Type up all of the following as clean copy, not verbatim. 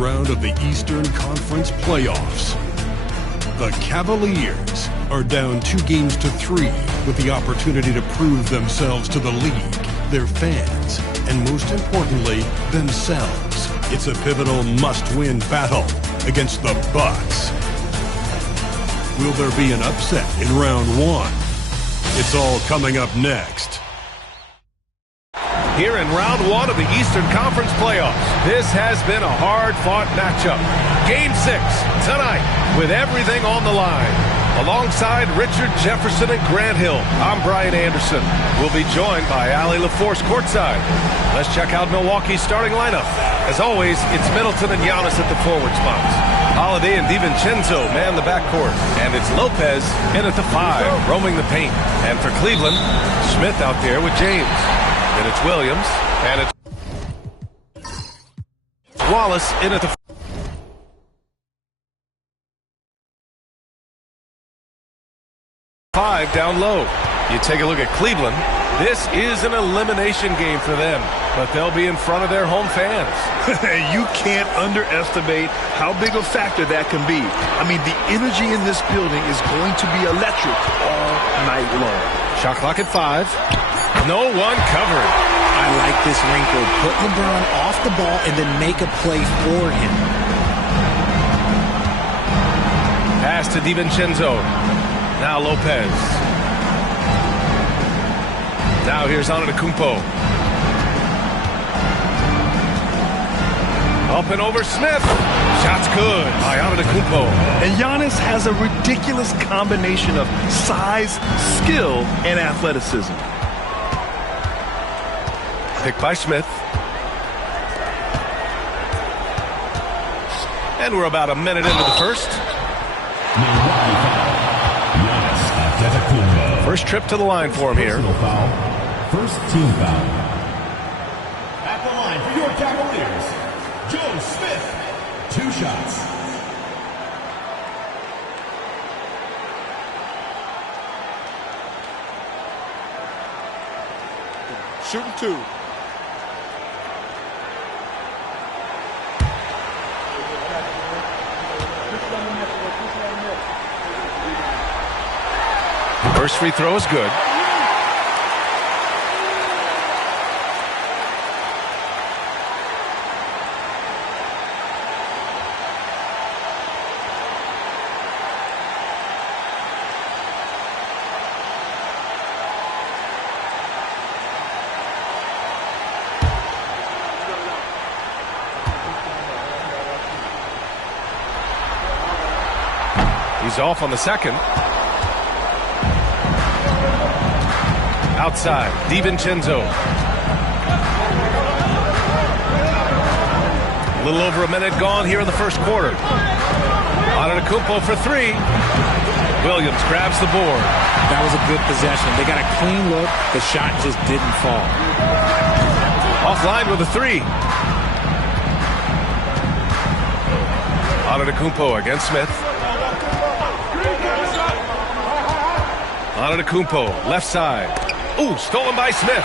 round of the Eastern Conference playoffs. The Cavaliers are down 2-3 with the opportunity to prove themselves to the league, their fans, and most importantly, themselves. It's a pivotal must-win battle against the Bucks. Will there be an upset in round one? It's all coming up next. Here in round one of the Eastern Conference playoffs, this has been a hard-fought matchup. Game 6 tonight with everything on the line. Alongside Richard Jefferson and Grant Hill, I'm Brian Anderson. We'll be joined by Allie LaForce courtside. Let's check out Milwaukee's starting lineup. As always, it's Middleton and Giannis at the forward spots. Holiday and DiVincenzo man the backcourt. And it's Lopez in at the 5, roaming the paint. And for Cleveland, Smith out there with James. And it's Williams, and it's Wallace in at the 5 down low. You take a look at Cleveland. This is an elimination game for them, but they'll be in front of their home fans. You can't underestimate how big a factor that can be. I mean, the energy in this building is going to be electric all night long. Shot clock at 5. No one covering. I like this wrinkle. Put LeBron off the ball and then make a play for him. Pass to DiVincenzo. Now Lopez. Now here's Antetokounmpo. Up and over Smith. Shot's good by Antetokounmpo. And Giannis has a ridiculous combination of size, skill, and athleticism. Picked by Smith. And we're about a minute into the first. First trip to the line for him here. First team foul. At the line for your Cavaliers, Joe Smith. 2 shots. Shooting 2. First free throw is good. He's off on the second. Outside, DiVincenzo. A little over a minute gone here in the first quarter. Antetokounmpo for 3. Williams grabs the board. That was a good possession. They got a clean look. The shot just didn't fall. Offline with a 3. Antetokounmpo against Smith. Antetokounmpo, left side. Ooh, stolen by Smith.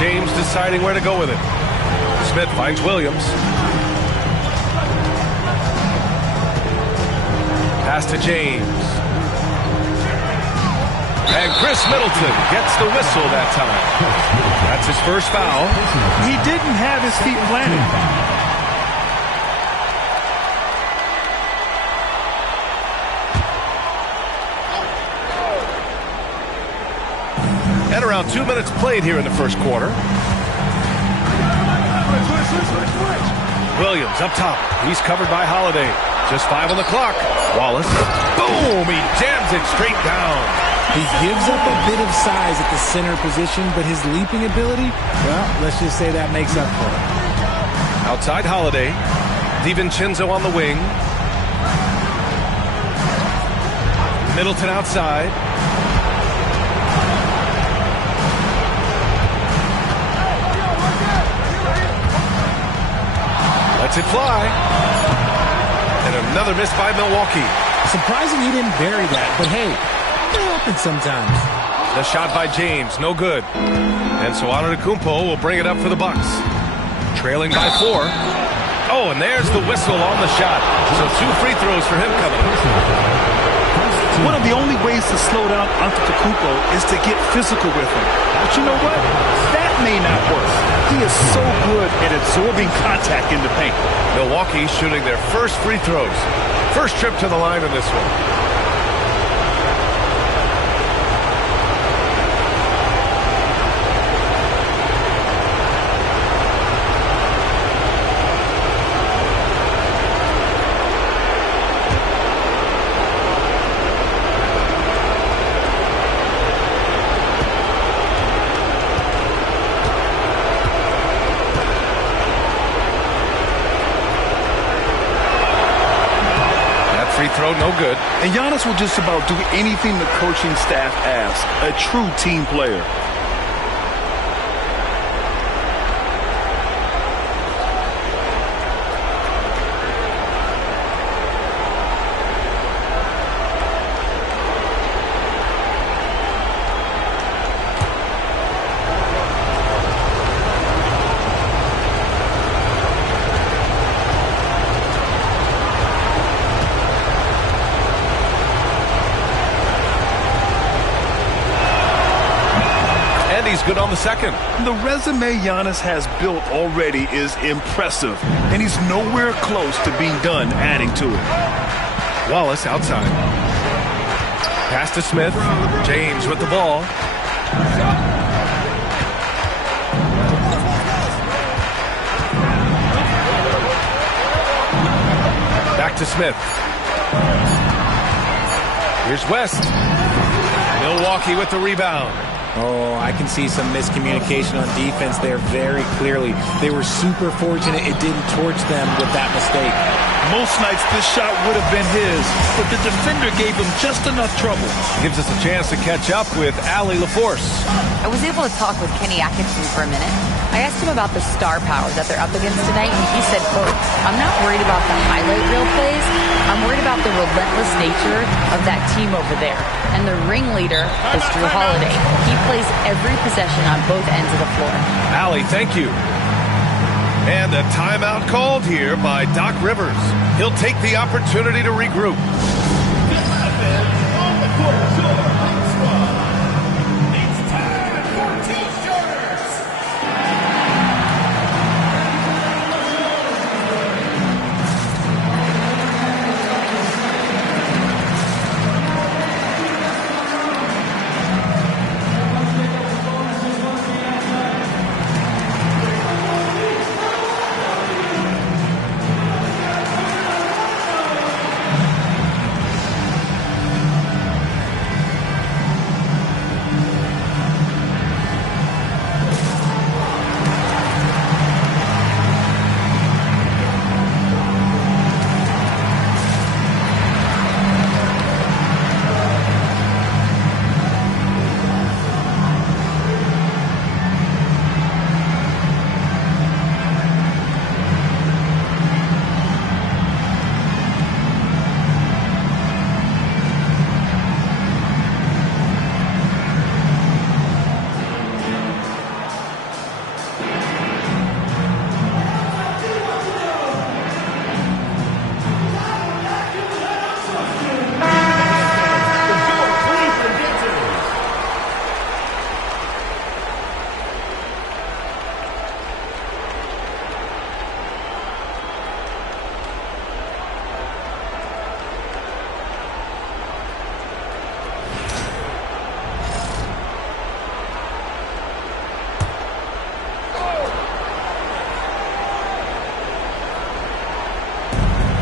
James deciding where to go with it. Smith finds Williams. Pass to James. And Chris Middleton gets the whistle that time. That's his first foul. He didn't have his feet planted. And around 2 minutes played here in the first quarter. Williams up top. He's covered by Holiday. Just 5 on the clock. Wallace. Boom! He jams it straight down. He gives up a bit of size at the center position, but his leaping ability, well, let's just say that makes up for it. Outside Holiday. DiVincenzo on the wing. Middleton outside. Lets it fly. And another miss by Milwaukee. Surprising he didn't bury that, but hey, it happens sometimes. The shot by James, no good. And so Antetokounmpo will bring it up for the Bucks. Trailing by 4. Oh, and there's the whistle on the shot. So 2 free throws for him coming up. One of the only ways to slow down Antetokounmpo is to get physical with him. But you know what? That may not work. He is so good at absorbing contact in the paint. Milwaukee shooting their first free throws. First trip to the line in this one. Throw no good. And Giannis will just about do anything the coaching staff asks. A true team player. He's good on the second. The resume Giannis has built already is impressive, and he's nowhere close to being done adding to it. Wallace outside. Pass to Smith. James with the ball. Back to Smith. Here's West. Milwaukee with the rebound. Oh, I can see some miscommunication on defense there very clearly. They were super fortunate it didn't torch them with that mistake. Most nights this shot would have been his, but the defender gave him just enough trouble. Gives us a chance to catch up with Allie LaForce. I was able to talk with Kenny Atkinson for a minute. I asked him about the star power that they're up against tonight, and he said, quote, "I'm not worried about the highlight reel plays. I'm worried about the relentless nature of that team over there. And the ringleader is Drew Holiday. He plays every possession on both ends of the floor." Allie, thank you. And a timeout called here by Doc Rivers. He'll take the opportunity to regroup.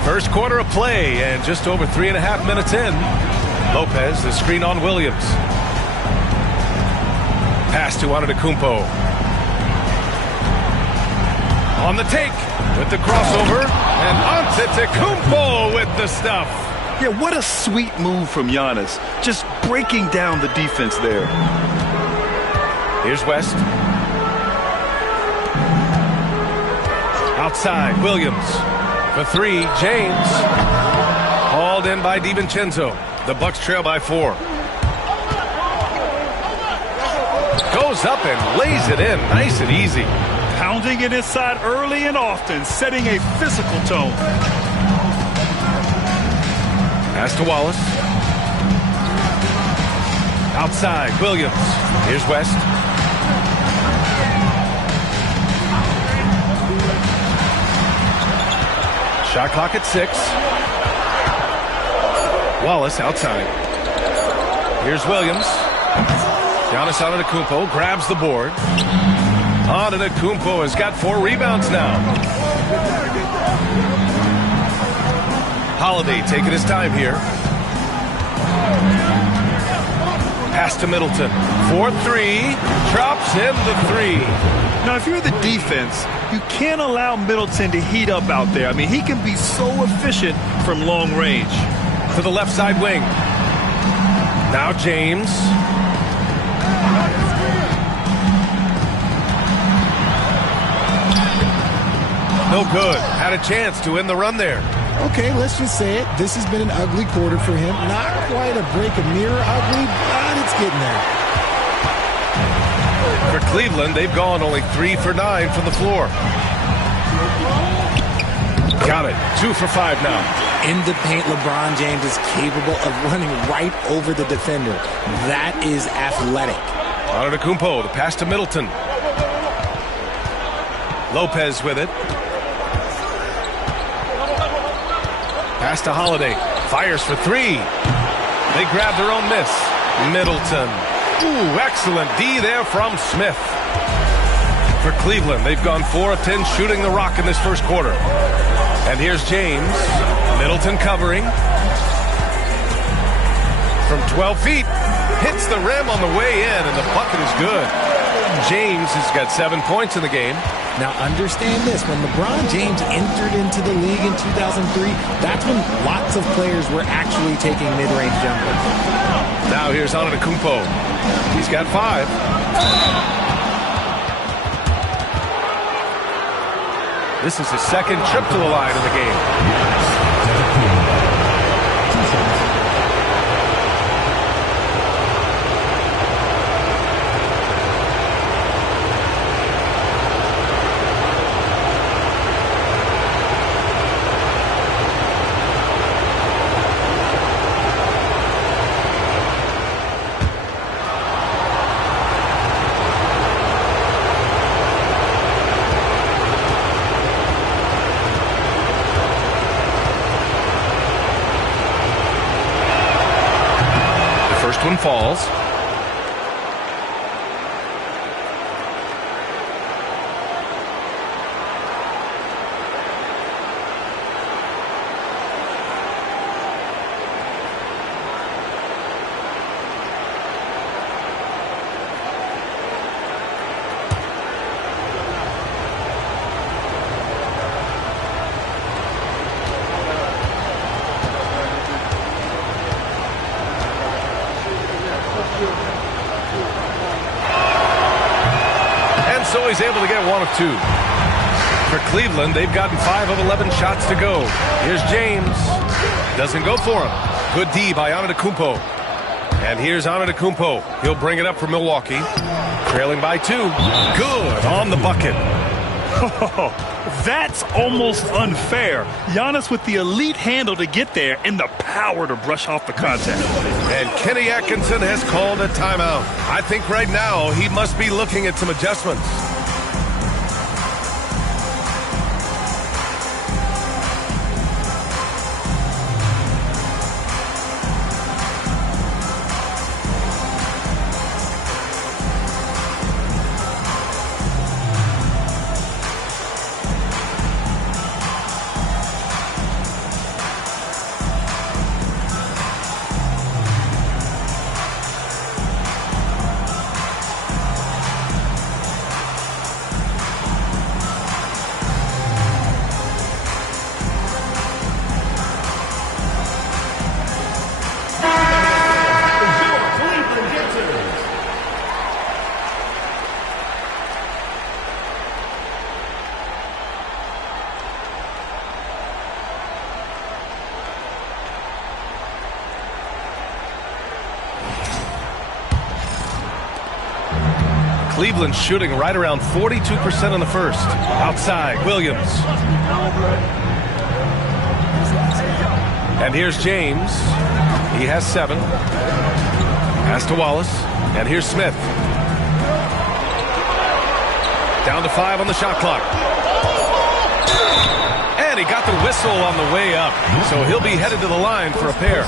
First quarter of play and just over 3.5 minutes in. Lopez, the screen on Williams. Pass to Antetokounmpo. On the take with the crossover. And Antetokounmpo with the stuff. Yeah, what a sweet move from Giannis. Just breaking down the defense there. Here's West. Outside, Williams. For 3, James. Hauled in by DiVincenzo. The Bucks trail by 4. Goes up and lays it in. Nice and easy. Pounding it inside early and often, setting a physical tone. Pass to Wallace. Outside, Williams. Here's West. Shot clock at 6. Wallace outside. Here's Williams. Giannis Antetokounmpo grabs the board. Antetokounmpo has got 4 rebounds now. Holiday taking his time here. Pass to Middleton. 4-3. Drops in the 3. Now, if you're the defense, you can't allow Middleton to heat up out there. I mean, he can be so efficient from long range. To the left side wing. Now James. No good. Had a chance to end the run there. Okay, let's just say it. This has been an ugly quarter for him. Not quite a break a mirror ugly, but it's getting there. For Cleveland, they've gone only 3 for 9 from the floor. Got it. 2 for 5 now. In the paint, LeBron James is capable of running right over the defender. That is athletic. Antetokounmpo, the pass to Middleton. Lopez with it. Pass to Holiday. Fires for 3. They grab their own miss. Middleton. Ooh, excellent D there from Smith. For Cleveland, they've gone 4 of 10 shooting the rock in this first quarter. And here's James. Middleton covering. From 12 feet. Hits the rim on the way in, and the bucket is good. James has got 7 points in the game. Now understand this, when LeBron James entered into the league in 2003, that's when lots of players were actually taking mid-range jumpers. Now here's Antetokounmpo. He's got 5. This is his second trip to the line in the game. One falls. So he's able to get 1 of 2. For Cleveland, they've gotten 5 of 11 shots to go. Here's James. Doesn't go for him. Good D by Antetokounmpo. And here's Antetokounmpo. He'll bring it up for Milwaukee. Trailing by 2. Good on the bucket. That's almost unfair. Giannis with the elite handle to get there and the power to brush off the contact. And Kenny Atkinson has called a timeout. I think right now he must be looking at some adjustments. Cleveland shooting right around 42% in the first. Outside, Williams. And here's James. He has 7. Pass to Wallace. And here's Smith. Down to 5 on the shot clock. And he got the whistle on the way up. So he'll be headed to the line for a pair.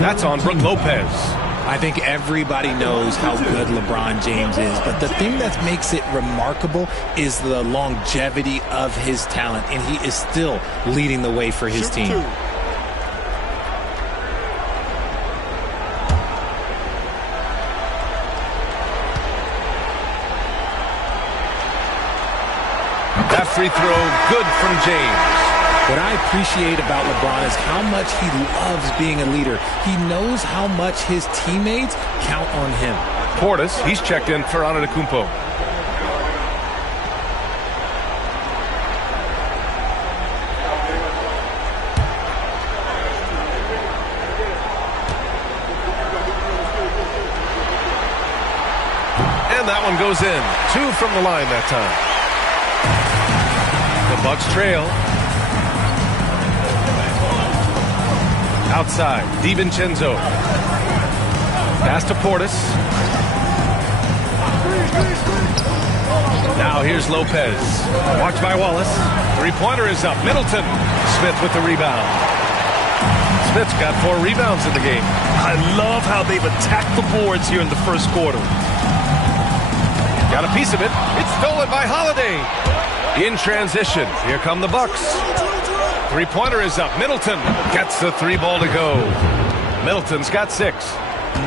That's on Brook Lopez. I think everybody knows how good LeBron James is, but the thing that makes it remarkable is the longevity of his talent, and he is still leading the way for his team. That free throw, good from James. What I appreciate about LeBron is how much he loves being a leader. He knows how much his teammates count on him. Portis, he's checked in for Antetokounmpo. And that one goes in. 2 from the line that time. The Bucks trail. Outside, DiVincenzo. Pass to Portis. Now here's Lopez. Watched by Wallace. Three-pointer is up. Middleton. Smith with the rebound. Smith's got 4 rebounds in the game. I love how they've attacked the boards here in the first quarter. Got a piece of it. It's stolen by Holiday. In transition. Here come the Bucks. Three-pointer is up. Middleton gets the 3-ball to go. Middleton's got 6.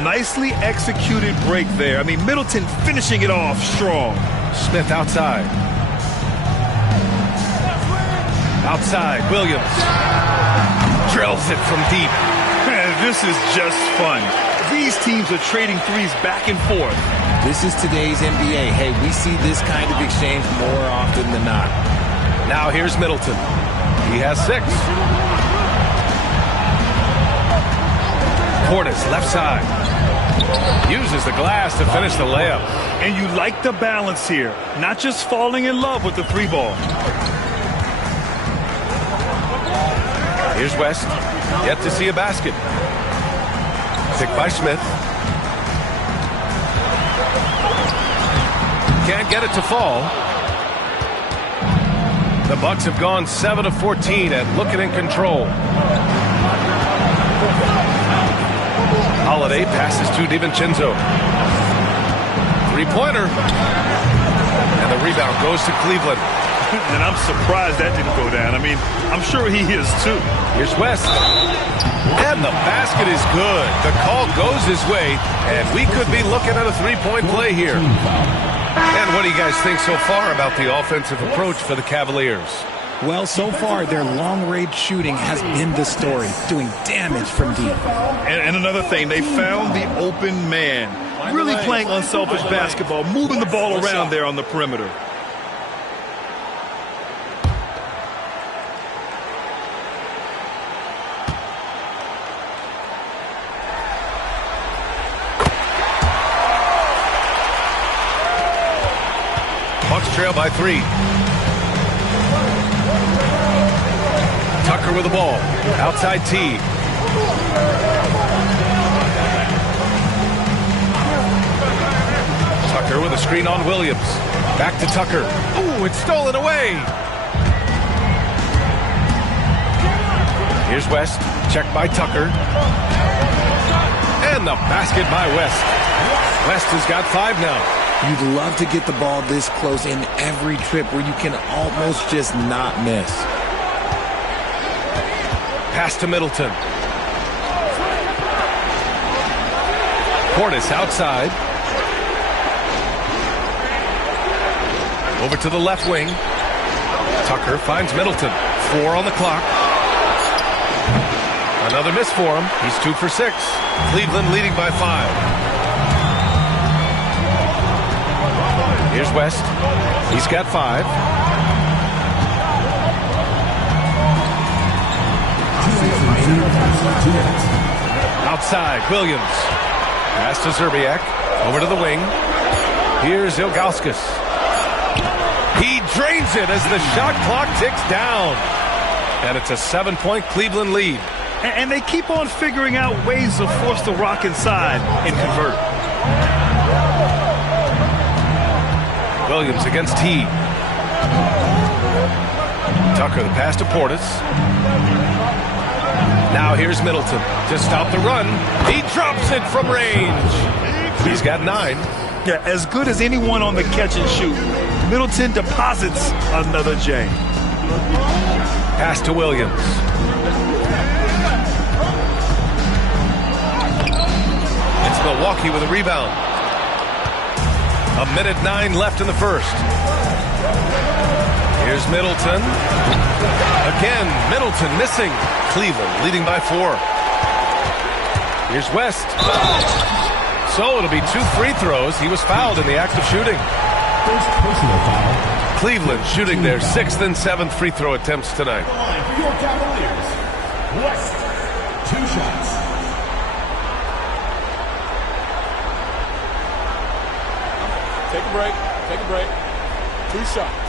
Nicely executed break there. I mean, Middleton finishing it off strong. Smith outside. Outside, Williams. Drills it from deep. Man, this is just fun. These teams are trading threes back and forth. This is today's NBA. Hey, we see this kind of exchange more often than not. Now here's Middleton. He has 6. Portis, left side. Uses the glass to finish the layup. And you like the balance here. Not just falling in love with the 3-ball. Here's West. Yet to see a basket. Picked by Smith. Can't get it to fall. The Bucks have gone 7 of 14 and looking in control. Holiday passes to DiVincenzo. Three-pointer. And the rebound goes to Cleveland. And I'm surprised that didn't go down. I mean, I'm sure he is too. Here's West. And the basket is good. The call goes his way, and we could be looking at a 3-point play here. And what do you guys think so far about the offensive approach for the Cavaliers? Well, so far, their long-range shooting has been the story, doing damage from deep. And another thing, they found the open man. Really playing unselfish basketball, moving the ball around there on the perimeter. Bucks trail by 3. Tucker with the ball. Outside T. Tucker with a screen on Williams. Back to Tucker. Ooh, it's stolen away. Here's West. Checked by Tucker. And the basket by West. West has got 5 now. You'd love to get the ball this close in every trip where you can almost just not miss. Pass to Middleton. Portis outside. Over to the left wing. Tucker finds Middleton. 4 on the clock. Another miss for him. He's 2 for 6. Cleveland leading by 5. Here's West. He's got 5. Outside, Williams. Pass to Zerbiak. Over to the wing. Here's Ilgauskas. He drains it as the shot clock ticks down. And it's a 7-point Cleveland lead. And they keep on figuring out ways to force the rock inside and convert. Williams against T. Tucker, the pass to Portis. Now here's Middleton to stop the run. He drops it from range. He's got 9. Yeah, as good as anyone on the catch and shoot. Middleton deposits another J. Pass to Williams. It's Milwaukee with a rebound. 1:09 left in the first. Here's Middleton. Again, Middleton missing. Cleveland leading by 4. Here's West. So it'll be 2 free throws. He was fouled in the act of shooting. First personal foul. Cleveland shooting their 6th and 7th free throw attempts tonight. For your Cavaliers, West, 2 shots. Take a break. Take a break. 2 shots.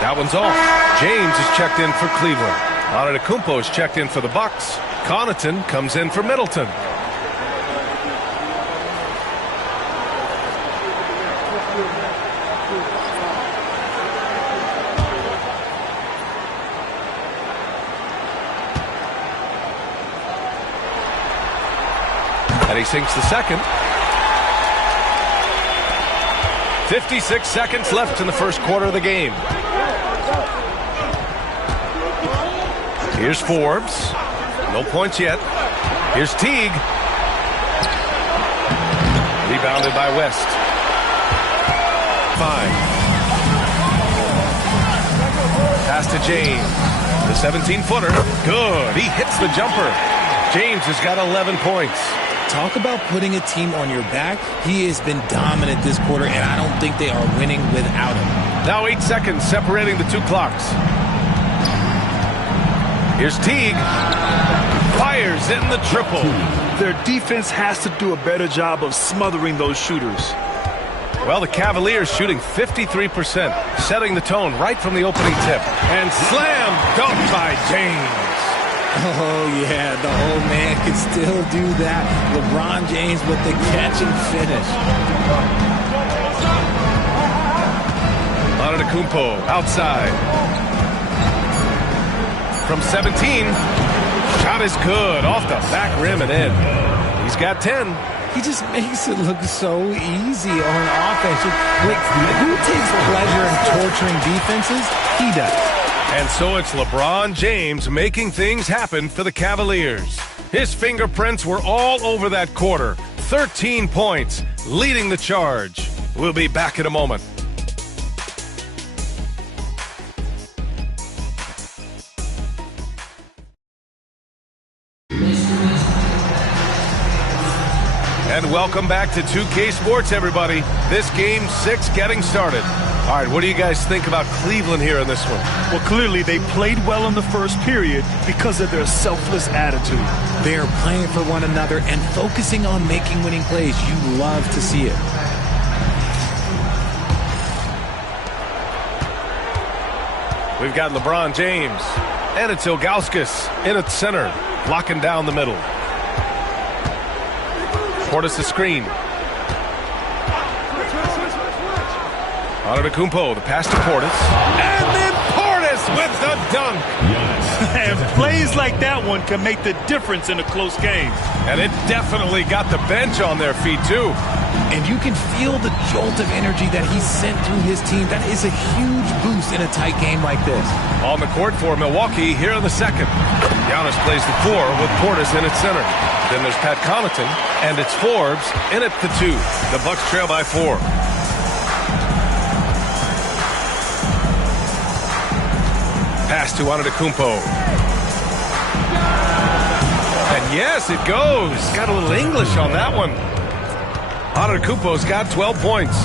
That one's off. James is checked in for Cleveland. Antetokounmpo is checked in for the Bucks. Connaughton comes in for Middleton. And he sinks the second. 56 seconds left in the first quarter of the game. Here's Forbes. No points yet. Here's Teague. Rebounded by West. 5. Pass to James. The 17-footer. Good. He hits the jumper. James has got 11 points. Talk about putting a team on your back. He has been dominant this quarter, and I don't think they are winning without him. Now 8 seconds separating the 2 clocks. Here's Teague. Fires in the triple. Their defense has to do a better job of smothering those shooters. Well, the Cavaliers shooting 53%, setting the tone right from the opening tip. And slam dunk by James. Oh, yeah, the old man can still do that. LeBron James with the catch and finish. Antetokounmpo outside. From 17, shot is good. Off the back rim and in. He's got 10. He just makes it look so easy on offense. Like, who takes pleasure in torturing defenses? He does. And so it's LeBron James making things happen for the Cavaliers. His fingerprints were all over that quarter. 13 points, leading the charge. We'll be back in a moment. And welcome back to 2K Sports, everybody. This game 6 getting started. All right, what do you guys think about Cleveland here in this one? Well, clearly they played well in the first period because of their selfless attitude. They are playing for one another and focusing on making winning plays. You love to see it. We've got LeBron James, and it's Ilgauskas in its center, locking down the middle. Portis the screen. Antetokounmpo, the pass to Portis. And then Portis with the dunk. And plays like that one can make the difference in a close game. And it definitely got the bench on their feet, too. And you can feel the jolt of energy that he sent through his team. That is a huge boost in a tight game like this. On the court for Milwaukee here in the second. Giannis plays the 4 with Portis in its center. Then there's Pat Connaughton, and it's Forbes in at the 2. The Bucks trail by 4. Pass to Antetokounmpo. And yes, it goes. Got a little English on that one. Antetokounmpo's got 12 points.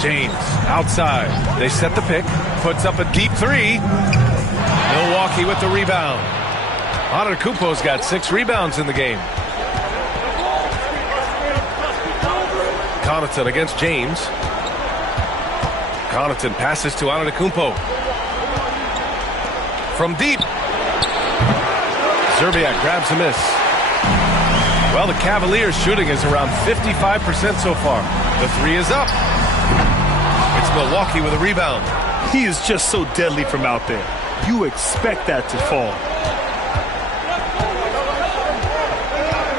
James outside. They set the pick. Puts up a deep three. Milwaukee with the rebound. Antetokounmpo's got 6 rebounds in the game. Connaughton against James. Connaughton passes to Antetokounmpo. From deep. Zerbiak grabs a miss. Well, the Cavaliers shooting is around 55% so far. The three is up. It's Milwaukee with a rebound. He is just so deadly from out there. You expect that to fall.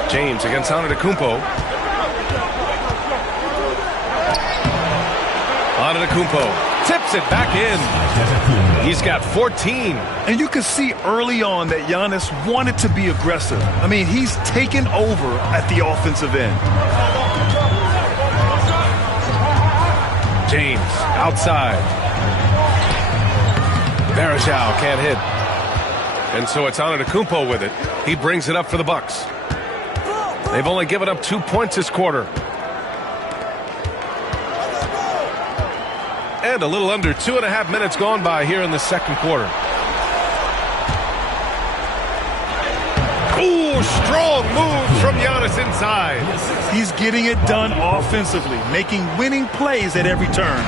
James against Antetokounmpo. Antetokounmpo tips it back in. He's got 14. And you can see early on that Giannis wanted to be aggressive. I mean, he's taken over at the offensive end. James outside. Varejao can't hit. And so it's Antetokounmpo with it. He brings it up for the Bucks. They've only given up 2 points this quarter. And a little under 2.5 minutes gone by here in the second quarter. Ooh, strong move from Giannis inside. He's getting it done offensively, making winning plays at every turn.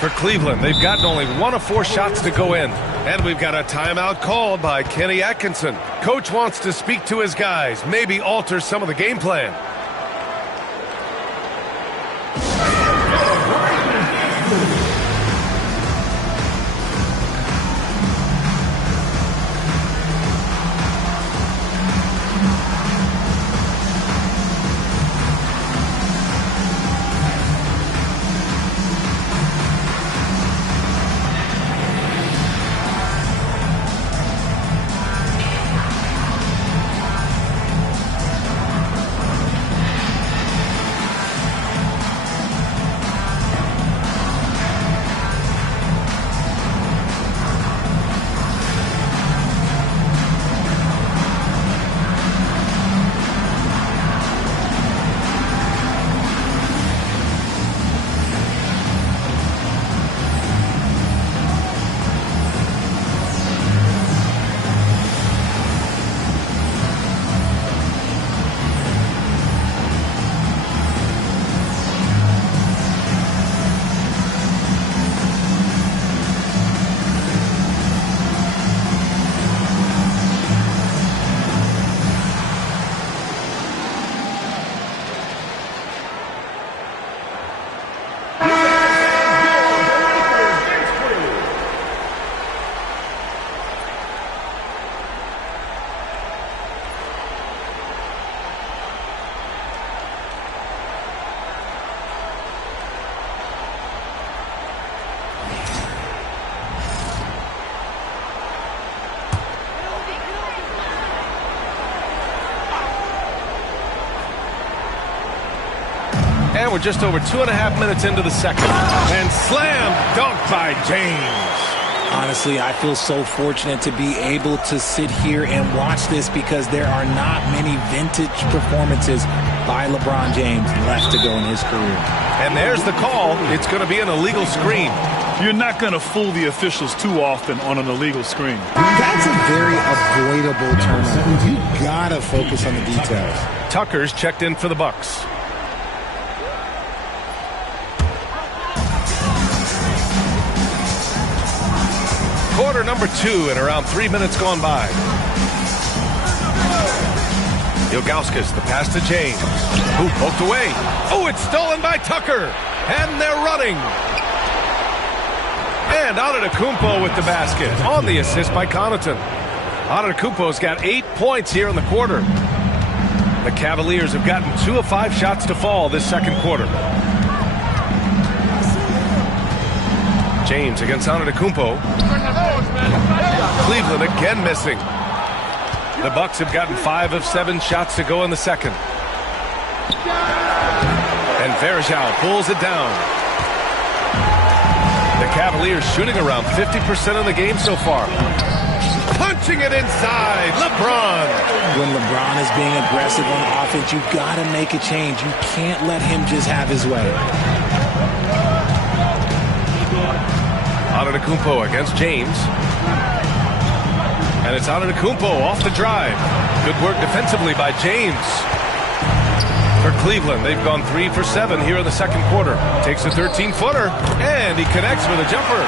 For Cleveland, they've gotten only 1 of 4 shots to go in. And we've got a timeout called by Kenny Atkinson. Coach wants to speak to his guys, maybe alter some of the game plan. And we're just over 2.5 minutes into the second. And slam dunk by James. Honestly, I feel so fortunate to be able to sit here and watch this because there are not many vintage performances by LeBron James left to go in his career. And there's the call. It's going to be an illegal screen. You're not going to fool the officials too often on an illegal screen. That's a very avoidable turnover. You got to focus on the details. Tucker's checked in for the Bucks. Quarter number 2 and around 3 minutes gone by. Ilgauskas, the pass to James, who poked away. Oh, it's stolen by Tucker, and they're running. And Antetokounmpo with the basket on the assist by Connaughton. Antetokounmpo's got 8 points here in the quarter. The Cavaliers have gotten 2 of 5 shots to fall this second quarter. James against Antetokounmpo. Cleveland again missing. The Bucks have gotten 5 of 7 shots to go in the second. And Varejao pulls it down. The Cavaliers shooting around 50% of the game so far. Punching it inside, LeBron. When LeBron is being aggressive on offense, you got to make a change. You can't let him just have his way. Antetokounmpo against James. And it's Antetokounmpo off the drive. Good work defensively by James. For Cleveland, they've gone 3 for 7 here in the second quarter. Takes a 13-footer, and he connects with a jumper.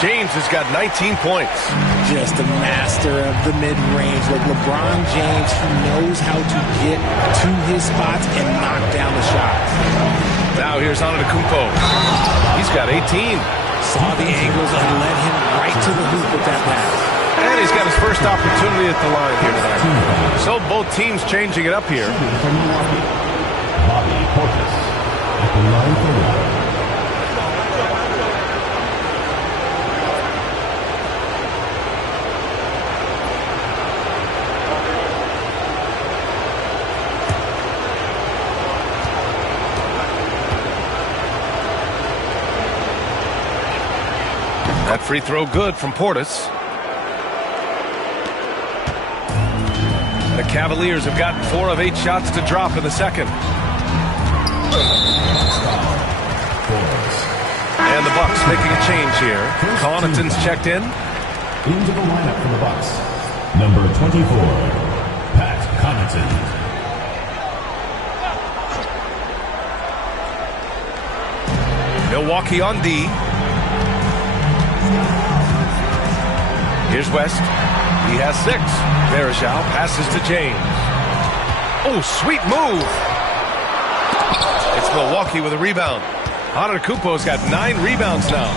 James has got 19 points. Just a master of the mid-range. Like LeBron James, he knows how to get to his spots and knock down the shots. Now here's Antetokounmpo. He's got 18. Saw the angles and led him right to the hoop with that pass. And he's got his first opportunity at the line here tonight. So both teams changing it up here. Bobby Portis at the line for one. That free throw good from Portis. The Cavaliers have gotten 4 of 8 shots to drop in the second. And the Bucks making a change here. Connaughton's checked in. Into the lineup for the Bucks. Number 24, Pat Connaughton. Milwaukee on D. Here's West. He has 6. Varejao passes to James. Oh, sweet move. It's Milwaukee with a rebound. Antetokounmpo's got 9 rebounds now.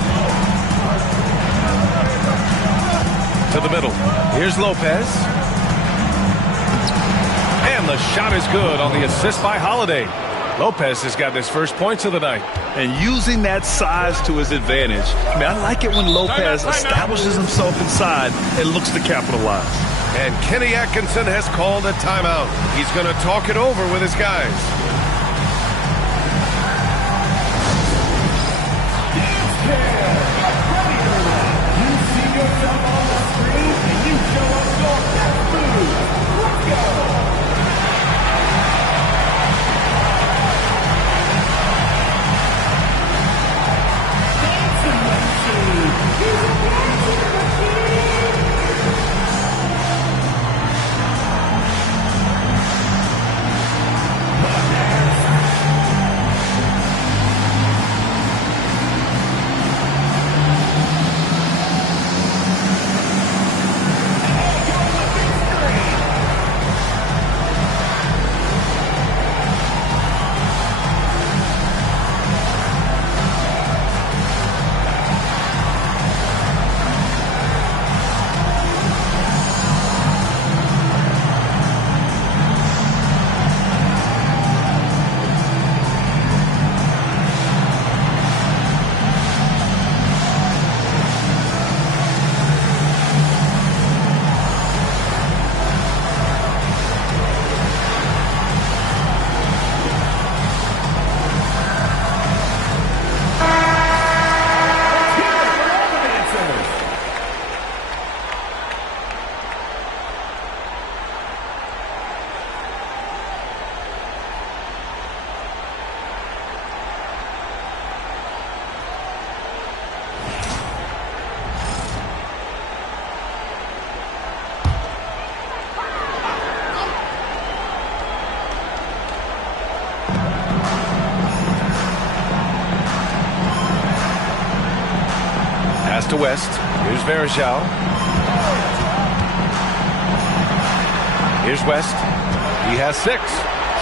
To the middle. Here's Lopez. And the shot is good on the assist by Holiday. Lopez has gotten his first points of the night. And using that size to his advantage. I mean, I like it when Lopez establishes himself inside and looks to capitalize. And Kenny Atkinson has called a timeout. He's going to talk it over with his guys. You see yourself on the screen and you show us your best move. Let's go. Dancing machine. He's a dancing machine. To West. Here's Varejao. Here's West. He has 6.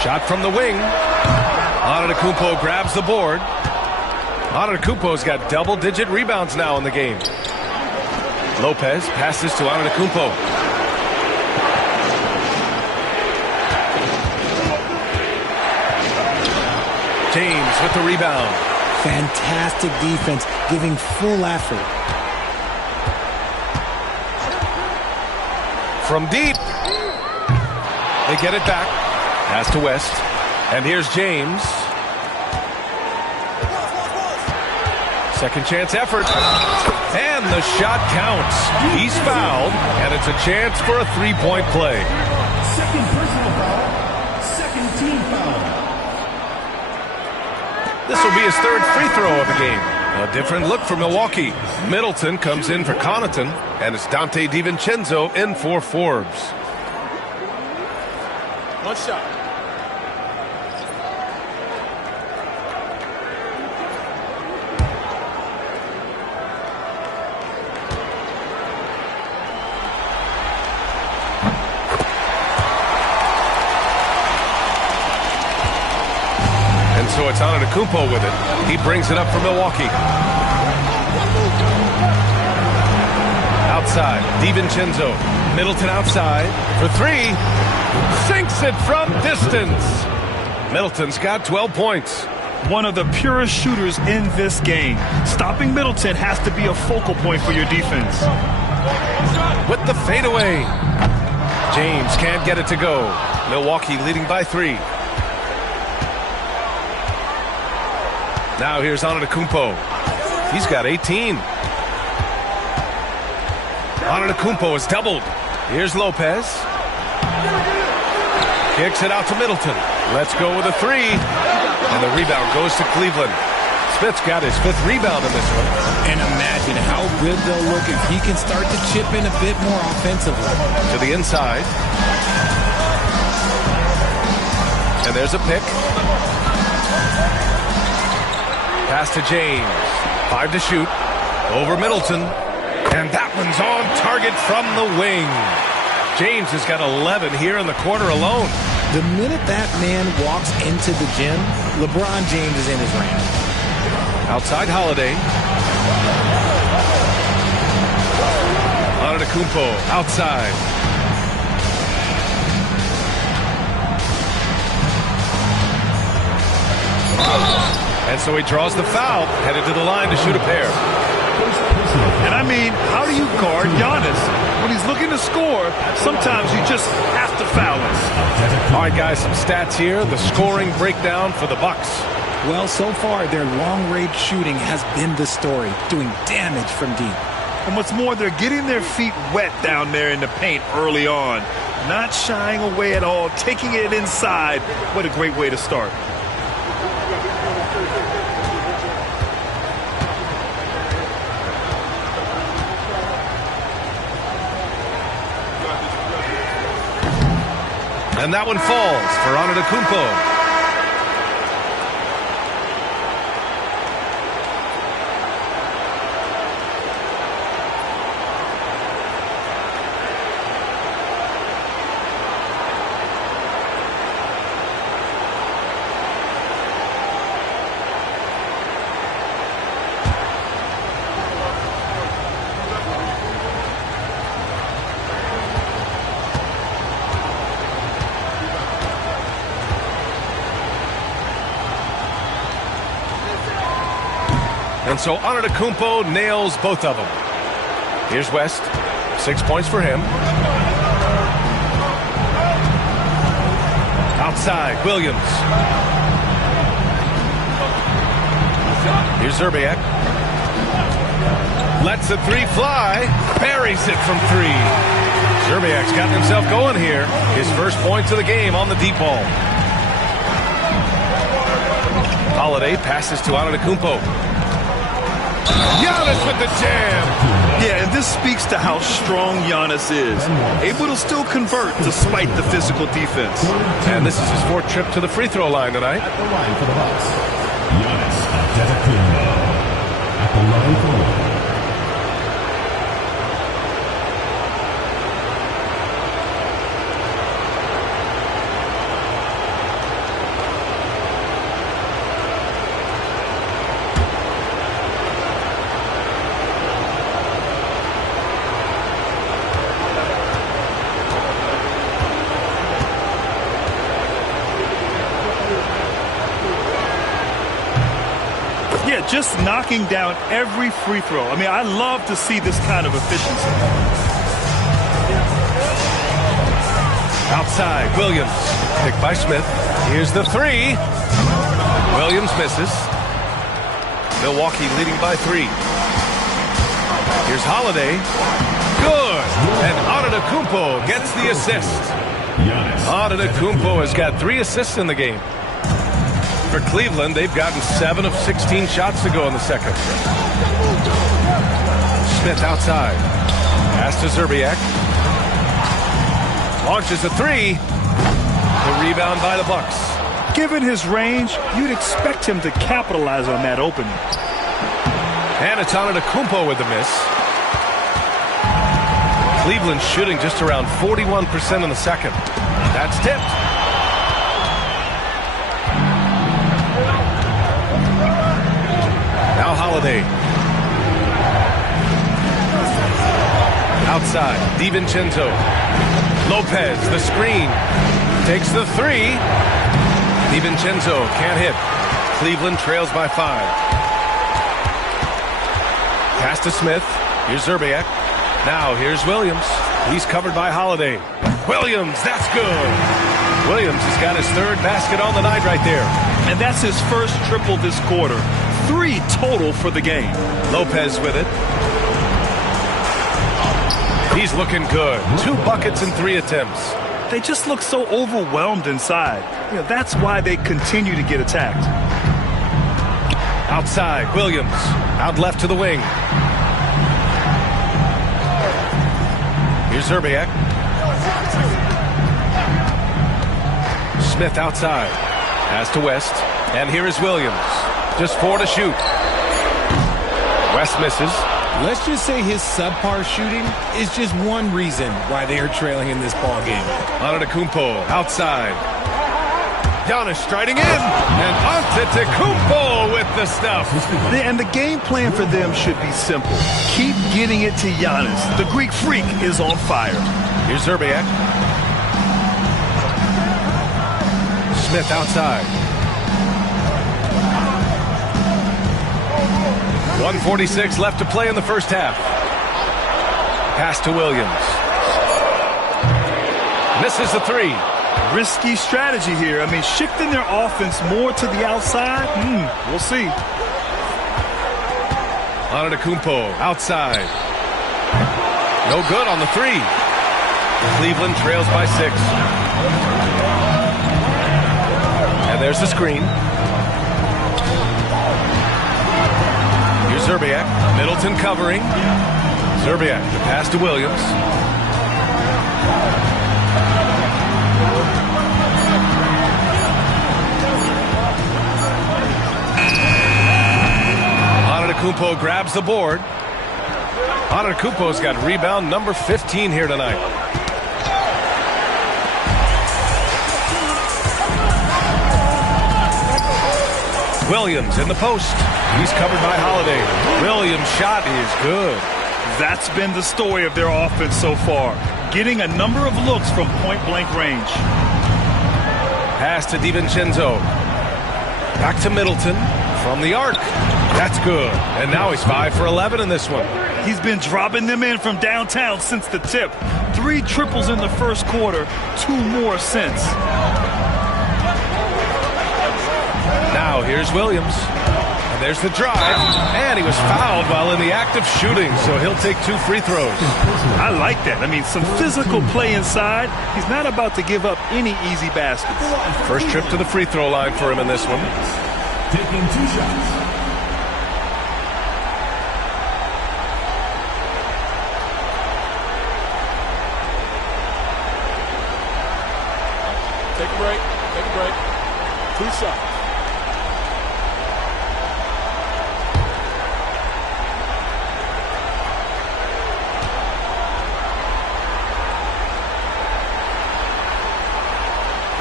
Shot from the wing. Antetokounmpo grabs the board. Antetokounmpo's got double-digit rebounds now in the game. Lopez passes to Antetokounmpo. James with the rebound. Fantastic defense, giving full effort. From deep. They get it back. Pass to West. And here's James. Second chance effort. And the shot counts. He's fouled, and it's a chance for a 3-point play. Second personal foul. Second team foul. This will be his 3rd free throw of the game. A different look for Milwaukee. Middleton comes in for Connaughton, and it's Dante DiVincenzo in for Forbes. One shot. So it's Antetokounmpo with it. He brings it up for Milwaukee. Outside, DiVincenzo. Middleton outside for three. Sinks it from distance. Middleton's got 12 points. One of the purest shooters in this game. Stopping Middleton has to be a focal point for your defense. With the fadeaway. James can't get it to go. Milwaukee leading by 3. Now here's Antetokounmpo. He's got 18. Antetokounmpo is doubled. Here's Lopez. Kicks it out to Middleton. Let's go with a 3. And the rebound goes to Cleveland. Smith's got his 5th rebound in this one. And imagine how good they'll look if he can start to chip in a bit more offensively. To the inside. And there's a pick. Pass to James. 5 to shoot. Over Middleton. And that one's on target from the wing. James has got 11 here in the quarter alone. The minute that man walks into the gym, LeBron James is in his range. Outside Holiday. Antetokounmpo outside. And so he draws the foul, headed to the line to shoot a pair. And I mean, how do you guard Giannis? When he's looking to score, sometimes you just have to foul him. All right, guys, some stats here. The scoring breakdown for the Bucks. Well, so far, their long-range shooting has been the story, doing damage from deep. And what's more, they're getting their feet wet down there in the paint early on. Not shying away at all, taking it inside. What a great way to start. And that one falls for Antetokounmpo. And so Antetokounmpo nails both of them. Here's West. 6 points for him. Outside, Williams. Here's Zerbiak. Lets the 3 fly. Buries it from 3. Zerbiak's gotten himself going here. His first points of the game on the deep ball. Holiday passes to Antetokounmpo. Giannis with the jam. Yeah, and this speaks to how strong Giannis is. Able to still convert despite the physical defense. And this is his 4th trip to the free throw line tonight. At the line for the Bucks, Giannis Antetokounmpo. At the line for one. Yeah, just knocking down every free throw. I mean, I love to see this kind of efficiency. Outside, Williams. Picked by Smith. Here's the 3. Williams misses. Milwaukee leading by 3. Here's Holiday. Good. And Antetokounmpo gets the assist. Antetokounmpo has got 3 assists in the game. For Cleveland, they've gotten 7 of 16 shots to go in the second. Smith outside. Pass to Zerbiak. Launches a three. The rebound by the Bucks. Given his range, you'd expect him to capitalize on that opening. And it's Antetokounmpo with the miss. Cleveland shooting just around 41% in the second. That's tipped. Now Holiday. Outside, DiVincenzo. Lopez, the screen. Takes the three. DiVincenzo can't hit. Cleveland trails by 5. Pass to Smith. Here's Zerbiak. Now here's Williams. He's covered by Holiday. Williams, that's good. Williams has got his 3rd basket on the night right there. And that's his first triple this quarter. 3 total for the game. Lopez with it. He's looking good. 2 buckets and 3 attempts. They just look so overwhelmed inside. That's why they continue to get attacked. Outside, Williams. Out left to the wing. Here's Zerbiak. Smith outside. Pass to West. And here is Williams. Just 4 to shoot. West misses. Let's just say his subpar shooting is just one reason why they are trailing in this ball game. Antetokounmpo outside. Giannis striding in. And Antetokounmpo with the stuff. And the game plan for them should be simple. Keep getting it to Giannis. The Greek freak is on fire. Here's Zerbiak. Smith outside. 1:46 left to play in the first half. Pass to Williams. Misses the three. Risky strategy here. I mean, shifting their offense more to the outside. We'll see. Antetokounmpo outside. No good on the three. Cleveland trails by 6. And there's the screen. Here's Zerbiak. Middleton covering. Zerbiak, the pass to Williams. Antetokounmpo grabs the board. Antetokounmpo's got rebound number 15 here tonight. Williams in the post. He's covered by Holiday. Williams' shot is good. That's been the story of their offense so far. Getting a number of looks from point-blank range. Pass to DiVincenzo. Back to Middleton from the arc. That's good. And now he's 5 for 11 in this one. He's been dropping them in from downtown since the tip. 3 triples in the first quarter, 2 more since. Now here's Williams. And there's the drive. And he was fouled while in the act of shooting, so he'll take 2 free throws. I like that. I mean, some physical play inside. He's not about to give up any easy baskets. First trip to the free throw line for him in this one. Taking 2 shots. Take a break. Take a break. 2 shots.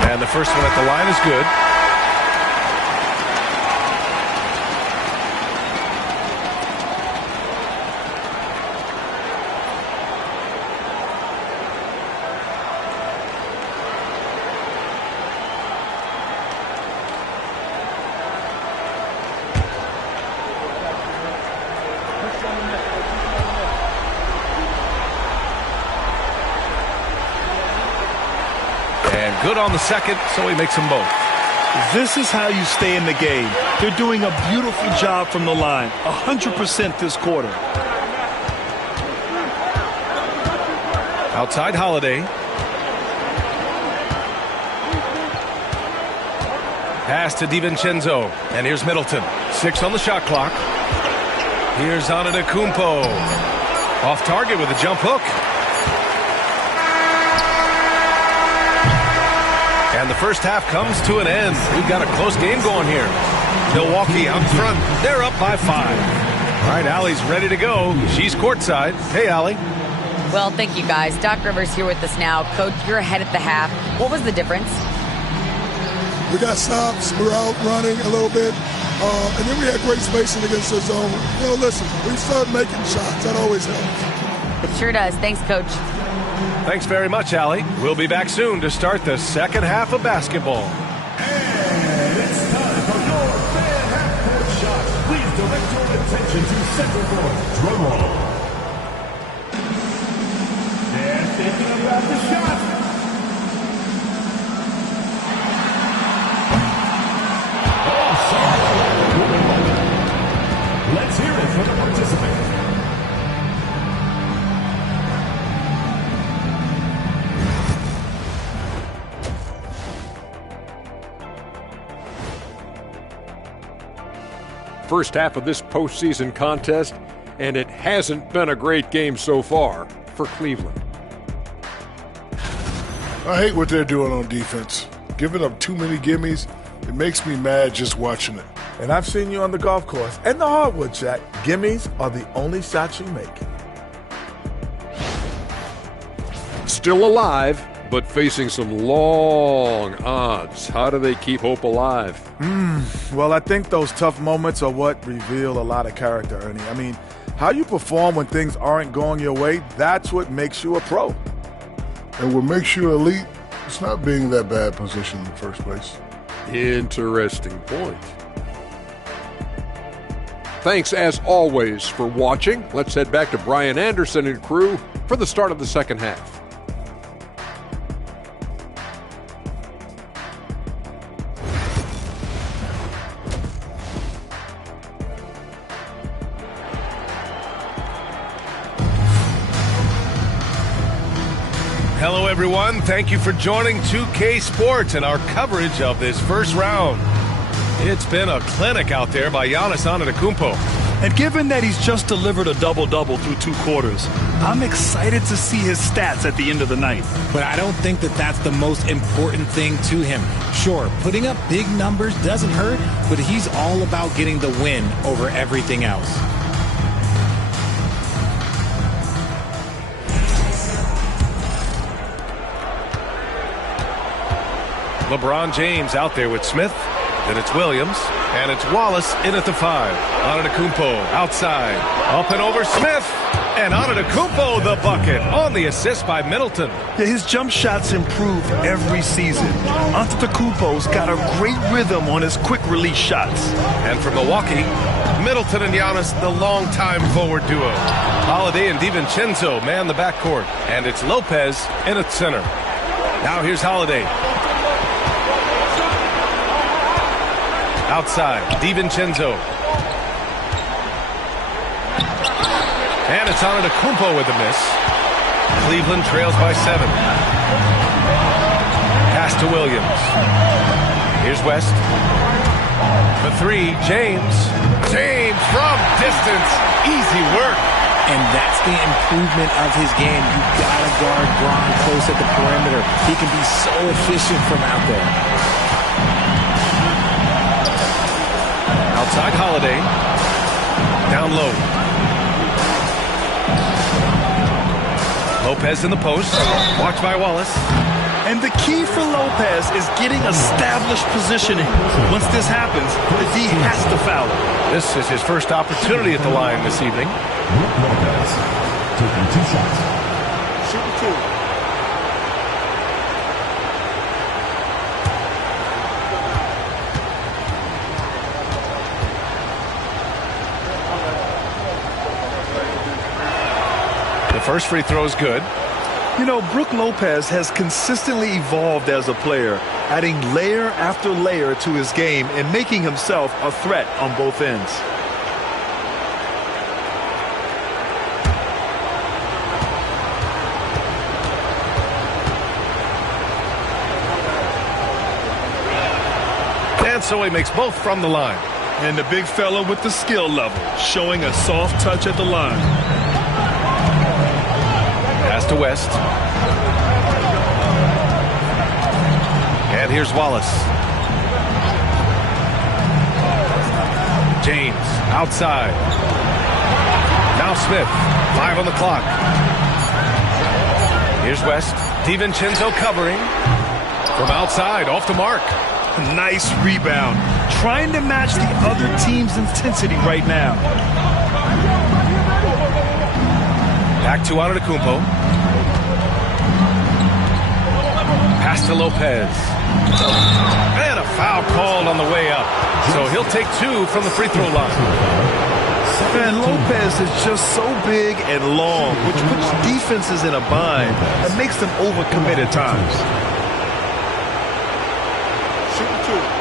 And the first one at the line is good. Good on the second, so he makes them both. This is how you stay in the game. They're doing a beautiful job from the line. 100% this quarter. Outside Holiday. Pass to DiVincenzo. And here's Middleton. 6 on the shot clock. Here's Antetokounmpo. Off target with a jump hook. And the first half comes to an end. We've got a close game going here. Milwaukee out front. They're up by 5. All right, Allie's ready to go. She's courtside. Hey, Allie. Well, thank you, guys. Doc Rivers here with us now. Coach, you're ahead at the half. What was the difference? We got stops. We were out running a little bit. And then we had great spacing against the zone. You know, listen, we started making shots. That always helps. It sure does. Thanks, Coach. Thanks very much, Allie. We'll be back soon to start the second half of basketball. And it's time for your fan half-court shot. Please direct your attention to center court. Drum roll. They're thinking about the shot. Oh, sorry. Let's hear it for the participant. First half of this postseason contest, and it hasn't been a great game so far for Cleveland. I hate what they're doing on defense. Giving up too many gimmies, it makes me mad just watching it. And I've seen you on the golf course and the hardwood, Shaq. Gimmies are the only shots you make. Still alive, but facing some long odds. How do they keep hope alive? Well, I think those tough moments are what reveal a lot of character, Ernie. I mean, how you perform when things aren't going your way, that's what makes you a pro. And what makes you elite, it's not being that bad position in the first place. Interesting point. Thanks, as always, for watching. Let's head back to Brian Anderson and crew for the start of the second half. Hello, everyone. Thank you for joining 2K Sports and our coverage of this first round. It's been a clinic out there by Giannis Antetokounmpo. And given that he's just delivered a double-double through 2 quarters, I'm excited to see his stats at the end of the night. But I don't think that that's the most important thing to him. Sure, putting up big numbers doesn't hurt, but he's all about getting the win over everything else. LeBron James out there with Smith. Then it's Williams. And it's Wallace in at the 5. Antetokounmpo outside. Up and over Smith. And Antetokounmpo the bucket on the assist by Middleton. Yeah, his jump shots improve every season. Antetokounmpo's got a great rhythm on his quick release shots. And from Milwaukee, Middleton and Giannis, the longtime forward duo. Holiday and DiVincenzo man the backcourt. And it's Lopez in at center. Now here's Holiday. Outside, DiVincenzo. And it's Antetokounmpo with a miss. Cleveland trails by 7. Pass to Williams. Here's West. The 3, James. James from distance. Easy work. And that's the improvement of his game. You've got to guard Bron close at the perimeter. He can be so efficient from out there. Outside Holiday. Down low. Lopez in the post. Watched by Wallace. And the key for Lopez is getting established positioning. Once this happens, the D has to foul it. This is his first opportunity at the line this evening. Lopez taking 2 shots. Shoot 2. The first free throw is good. You know, Brook Lopez has consistently evolved as a player, adding layer after layer to his game and making himself a threat on both ends. And so he makes both from the line. And the big fella with the skill level, showing a soft touch at the line. Pass to West. And here's Wallace. James outside. Now Smith. 5 on the clock. Here's West. DiVincenzo covering. From outside, off the mark. Nice rebound. Trying to match the other team's intensity right now. Back to Antetokounmpo. Pass to Lopez. And a foul called on the way up. So he'll take 2 from the free throw line. Man, Lopez is just so big and long, which puts defenses in a bind and makes them overcommit at times. Shooting 2.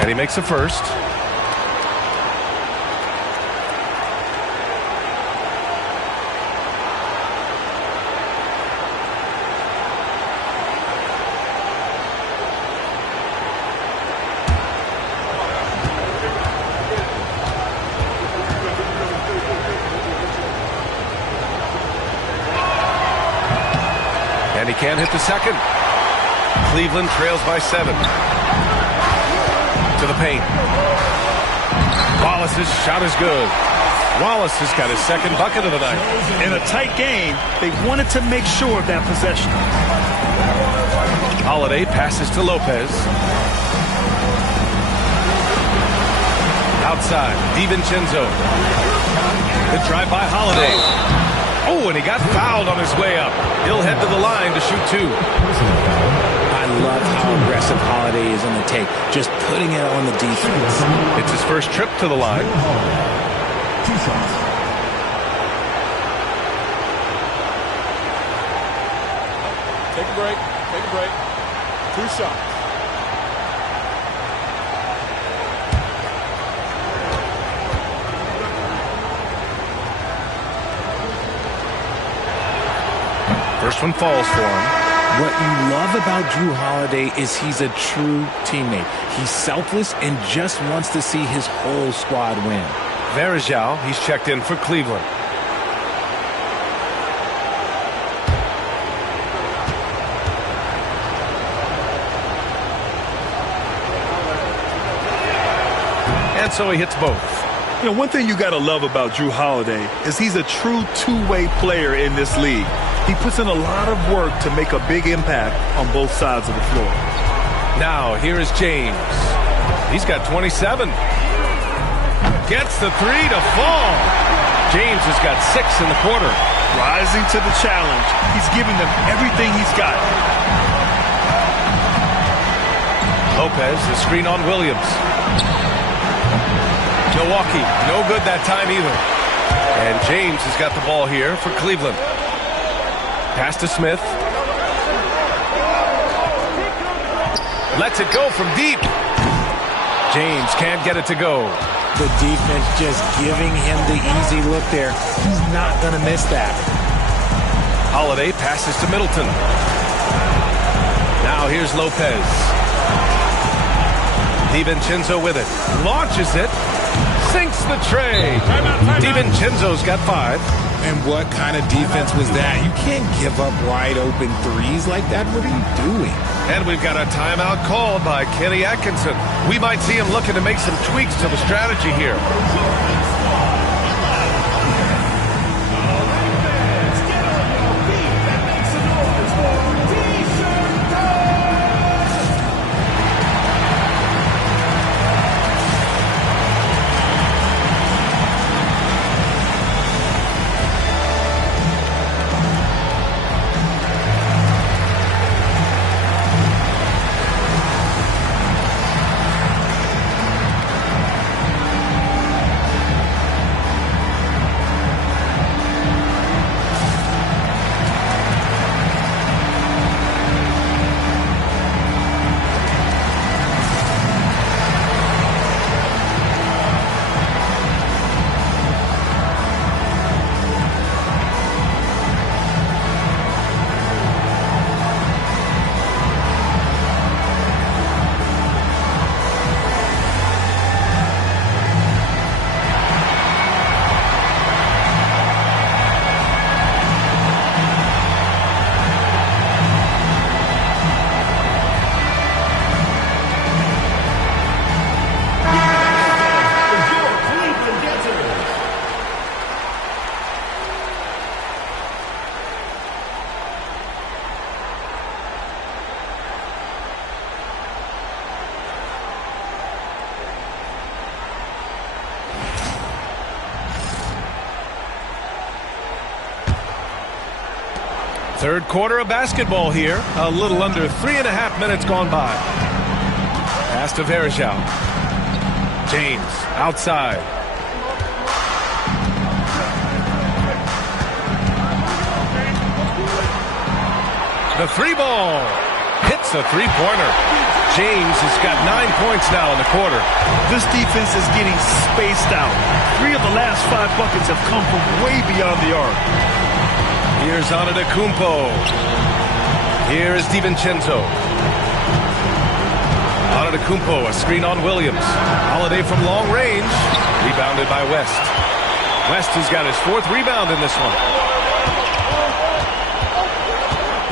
And he makes a first. And he can't hit the second. Cleveland trails by 7. To the paint. Wallace's shot is good. Wallace has got his second bucket of the night. In a tight game, they wanted to make sure of that possession. Holiday passes to Lopez. Outside, DiVincenzo. Good drive by Holiday. Oh, and he got fouled on his way up. He'll head to the line to shoot 2. I love how aggressive Holiday is on the take, just putting it on the defense. It's his first trip to the line. 2 shots. Take a break. Take a break. 2 shots. First one falls for him. What you love about Drew Holiday is he's a true teammate. He's selfless and just wants to see his whole squad win. Varejao, he's checked in for Cleveland. And so he hits both. You know, one thing you got to love about Drew Holiday is he's a true two-way player in this league. He puts in a lot of work to make a big impact on both sides of the floor. Now, here is James. He's got 27. Gets the 3 to fall. James has got 6 in the quarter. Rising to the challenge. He's giving them everything he's got. Lopez, the screen on Williams. Milwaukee, no good that time either. And James has got the ball here for Cleveland. Pass to Smith. Lets it go from deep. James can't get it to go. The defense just giving him the easy look there. He's not going to miss that. Holiday passes to Middleton. Now here's Lopez. DiVincenzo with it. Launches it. Sinks the tray. DiVincenzo's got 5. And what kind of defense was that? You can't give up wide open threes like that. What are you doing? And we've got a timeout called by Kenny Atkinson. We might see him looking to make some tweaks to the strategy here. Third quarter of basketball here. A little under 3.5 minutes gone by. Pass to Verjao. James outside. The three ball hits a three-pointer. James has got 9 points now in the quarter. This defense is getting spaced out. 3 of the last 5 buckets have come from way beyond the arc. Here's Antetokounmpo. Here is DiVincenzo. Antetokounmpo, a screen on Williams. Holiday from long range. Rebounded by West. West has got his 4th rebound in this one.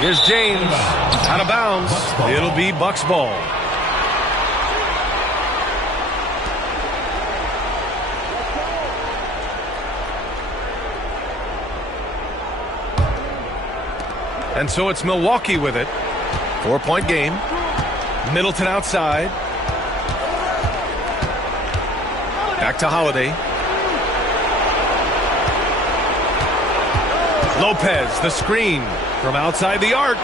Here's James, out of bounds. It'll be Bucks ball. And so it's Milwaukee with it. 4-point game. Middleton outside. Back to Holiday. Lopez, the screen. From outside the arc.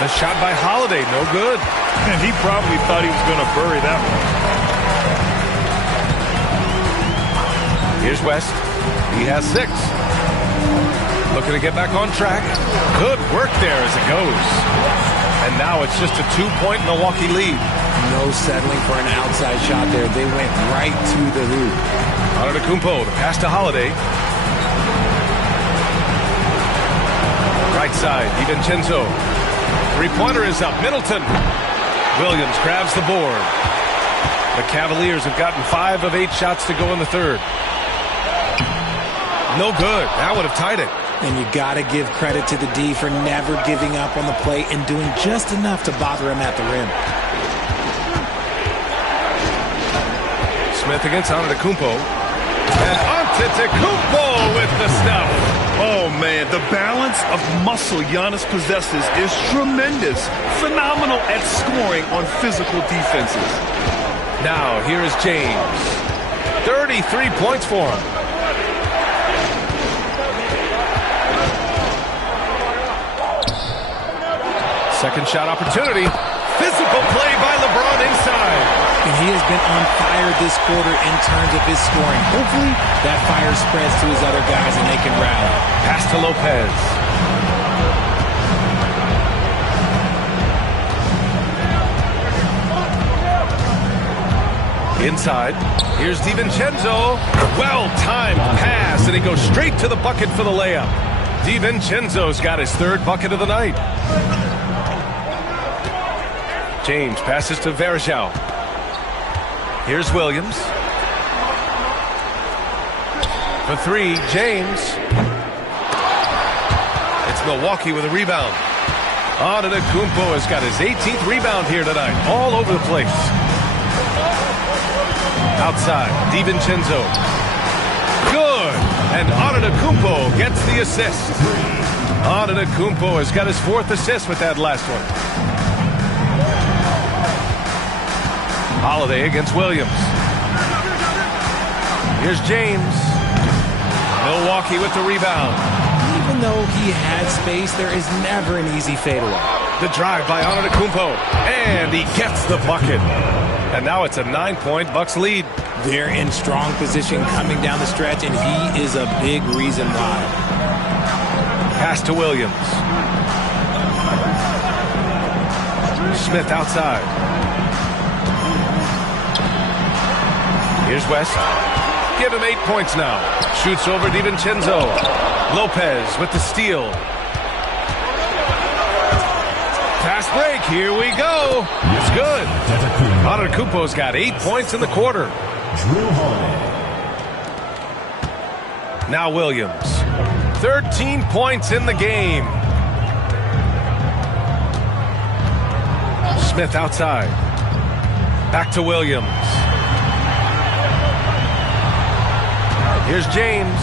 The shot by Holiday, no good. And he probably thought he was going to bury that one. Here's West. He has 6. Looking to get back on track. Good work there as it goes. And now it's just a 2-point Milwaukee lead. No settling for an outside shot there. They went right to the hoop. Antetokounmpo, the pass to Holiday. Right side, DiVincenzo. Three-pointer is up. Middleton. Williams grabs the board. The Cavaliers have gotten 5 of 8 shots to go in the third. No good. That would have tied it. And you got to give credit to the D for never giving up on the play and doing just enough to bother him at the rim. Smith against Antetokounmpo. And Antetokounmpo with the stuff. Oh, man, the balance of muscle Giannis possesses is tremendous. Phenomenal at scoring on physical defenses. Now, here is James. 33 points for him. Second shot opportunity. Physical play by LeBron inside. And he has been on fire this quarter in terms of his scoring. Hopefully, that fire spreads to his other guys and they can rally. Pass to Lopez. Inside. Here's DiVincenzo. Well-timed pass, and he goes straight to the bucket for the layup. DiVincenzo's got his 3rd bucket of the night. James passes to Verjao. Here's Williams. For 3, James. It's Milwaukee with a rebound. Antetokounmpo has got his 18th rebound here tonight. All over the place. Outside, DiVincenzo. Good. And Antetokounmpo gets the assist. Antetokounmpo has got his 4th assist with that last one. Holiday against Williams. Here's James. Milwaukee with the rebound. Even though he had space, there is never an easy fadeaway. The drive by Antetokounmpo. And he gets the bucket. And now it's a 9-point Bucks lead. They're in strong position coming down the stretch, and he is a big reason why. Pass to Williams. Smith outside. Here's West. Give him 8 points now. Shoots over DiVincenzo. Lopez with the steal. Fast break. Here we go. It's good. Antetokounmpo's got 8 points in the quarter. Now Williams. 13 points in the game. Smith outside. Back to Williams. Here's James.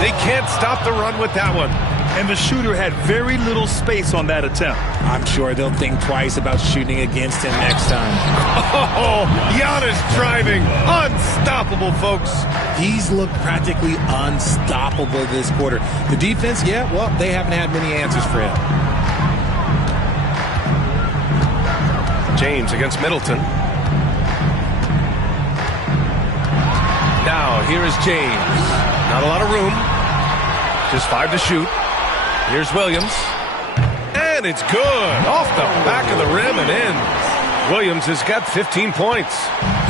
They can't stop the run with that one. And the shooter had very little space on that attempt. I'm sure they'll think twice about shooting against him next time. Oh, Giannis driving. Unstoppable, folks. He's looked practically unstoppable this quarter. The defense, yeah, well, they haven't had many answers for him. James against Middleton. Now, here is James. Not a lot of room. Just 5 to shoot. Here's Williams. And it's good. Off the back of the rim and in. Williams has got 15 points.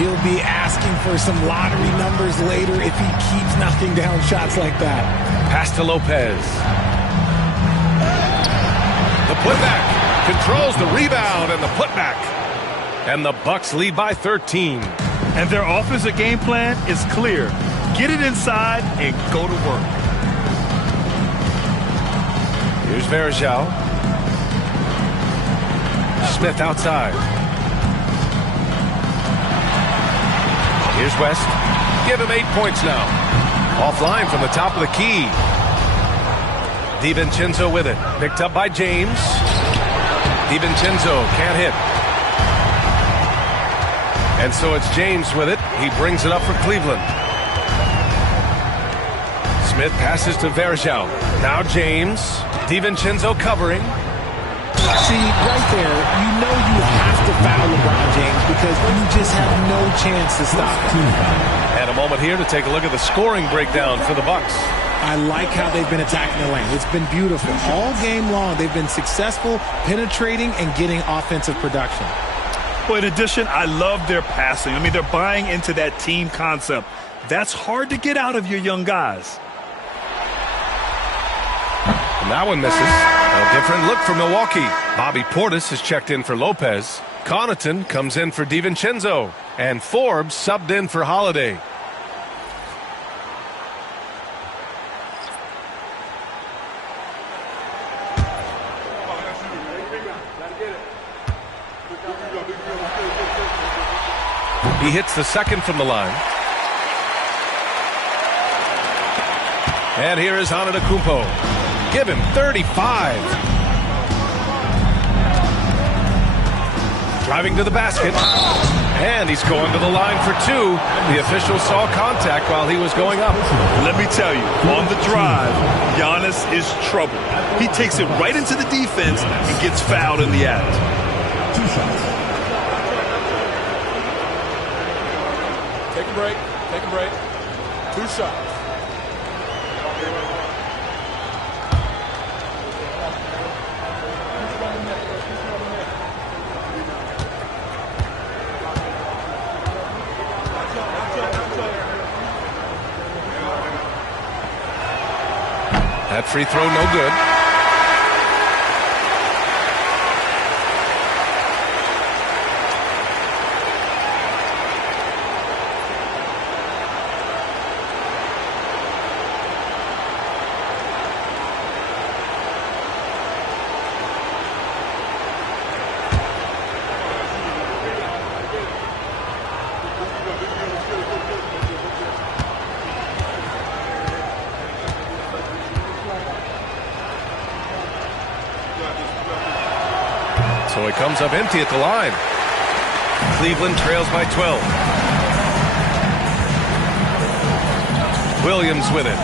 He'll be asking for some lottery numbers later if he keeps knocking down shots like that. Pass to Lopez. The putback. Controls the rebound and the putback. And the Bucks lead by 13. And their offensive game plan is clear. Get it inside and go to work. Here's Varejao. Smith outside. Here's West. Give him 8 points now. Offline from the top of the key. DiVincenzo with it. Picked up by James. DiVincenzo can't hit. And so it's James with it. He brings it up for Cleveland. Smith passes to Varejao. Now James. DiVincenzo covering. See, right there, you know you have to foul LeBron James because you just have no chance to stop him. And a moment here to take a look at the scoring breakdown for the Bucks. I like how they've been attacking the lane. It's been beautiful. All game long, they've been successful penetrating and getting offensive production. Well, in addition, I love their passing. I mean, they're buying into that team concept. That's hard to get out of your young guys. And that one misses. A different look for Milwaukee. Bobby Portis is checked in for Lopez. Connaughton comes in for DiVincenzo. And Forbes subbed in for Holiday. He hits the second from the line. And here is Antetokounmpo. Give him 35. Driving to the basket. And he's going to the line for 2. The official saw contact while he was going up. Let me tell you, on the drive, Giannis is trouble. He takes it right into the defense and gets fouled in the act. 2 shots. Take a break. Take a break. 2 shots. That free throw no good. So it comes up empty at the line. Cleveland trails by 12. Williams with it.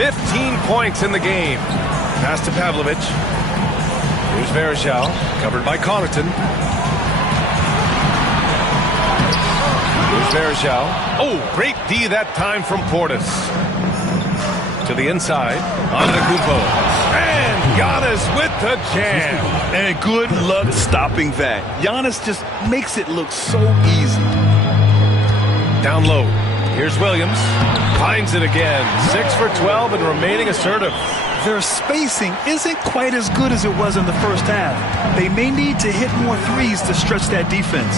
15 points in the game. Pass to Pavlovich. Here's Varejao, covered by Connaughton. Here's Varejao. Oh, great D that time from Portis. To the inside, Antetokounmpo. And Giannis with the jam. And good luck stopping that. Giannis just makes it look so easy. Down low. Here's Williams. Finds it again. 6 for 12 and remaining assertive. Their spacing isn't quite as good as it was in the first half. They may need to hit more threes to stretch that defense.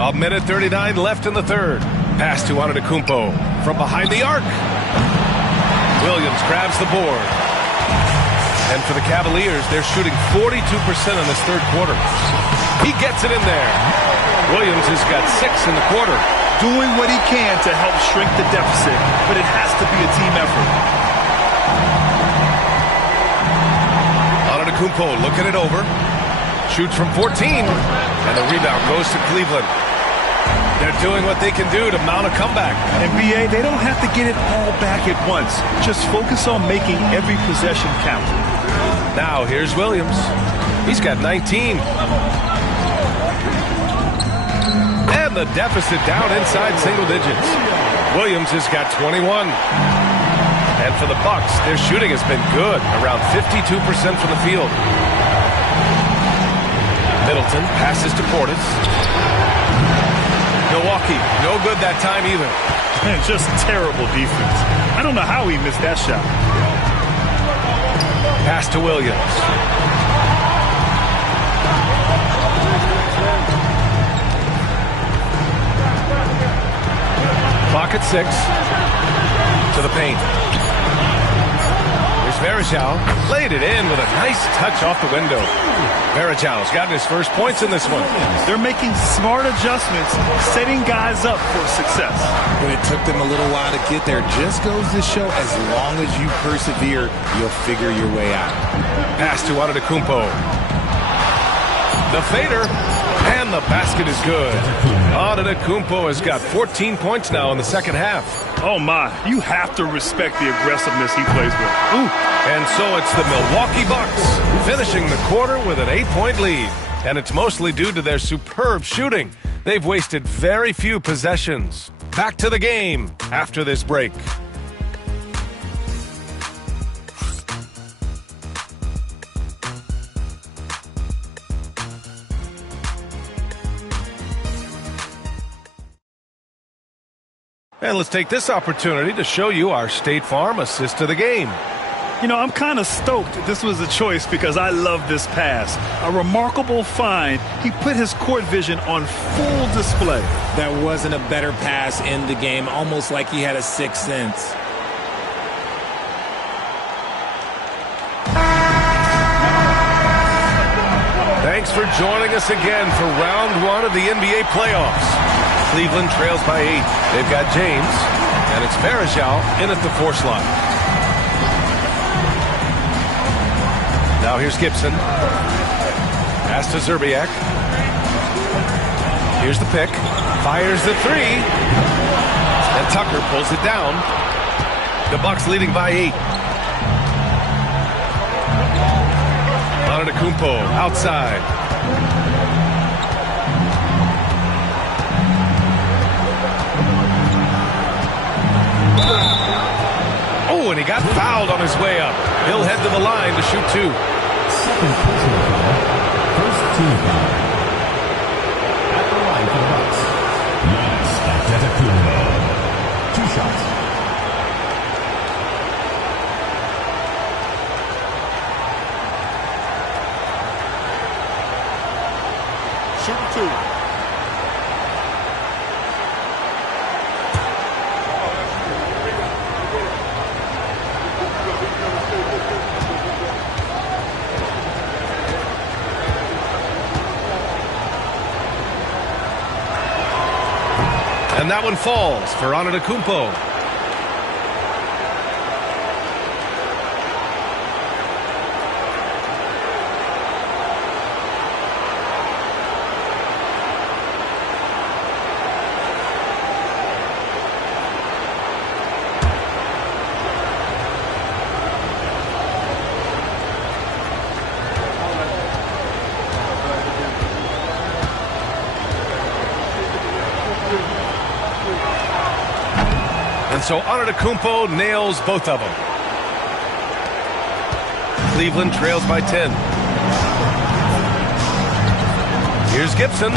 A minute 39 left in the third. Pass to Antetokounmpo from behind the arc. Williams grabs the board. And for the Cavaliers, they're shooting 42% in this third quarter. He gets it in there. Williams has got 6 in the quarter. Doing what he can to help shrink the deficit, but it has to be a team effort. Antetokounmpo looking it over. shoots from 14, and the rebound goes to Cleveland. They're doing what they can do to mount a comeback. And BA, they don't have to get it all back at once. Just focus on making every possession count. Now here's Williams. He's got 19. And the deficit down inside single digits. Williams has got 21. And for the Bucks, their shooting has been good, around 52% from the field. Middleton passes to Portis. Milwaukee, no good that time either. Man, just terrible defense. I don't know how he missed that shot. Pass to Williams. Clock at 6. To the paint. Here's Varejao. Laid it in with a nice touch off the window. Varejao's gotten his first points in this one. They're making smart adjustments, setting guys up for success. When it took them a little while to get there, just goes to show as long as you persevere, you'll figure your way out. Pass to Antetokounmpo. The fader. And the basket is good. Antetokounmpo has got 14 points now in the second half. Oh, my. You have to respect the aggressiveness he plays with. Ooh. And so it's the Milwaukee Bucks finishing the quarter with an 8-point lead. And it's mostly due to their superb shooting. They've wasted very few possessions. Back to the game after this break. And let's take this opportunity to show you our State Farm assist to the game. You know, I'm kind of stoked this was a choice because I love this pass. A remarkable find. He put his court vision on full display. There wasn't a better pass in the game, almost like he had a sixth sense. Thanks for joining us again for round 1 of the NBA playoffs. Cleveland trails by 8. They've got James, and it's Varejao in at the 4 slot. Now here's Gibson. Pass to Zerbiak. Here's the pick. Fires the 3. And Tucker pulls it down. The Bucks leading by 8. Antetokounmpo outside. Oh, and he got fouled on his way up. He'll head to the line to shoot 2. Second personal foul. First team foul. At the line for the Bucks, Antetokounmpo. 2 shots. Shooting 2. And that one falls for Antetokounmpo. And so Antetokounmpo nails both of them. Cleveland trails by 10. Here's Gibson.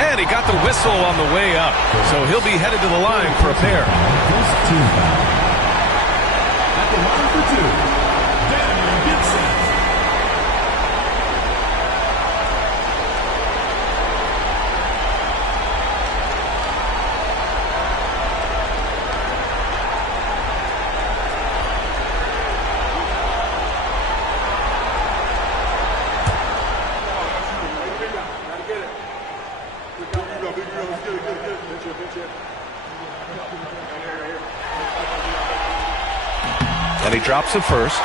And he got the whistle on the way up. So he'll be headed to the line for a pair. First team foul. At the line for 2, Gibson. And he drops it first.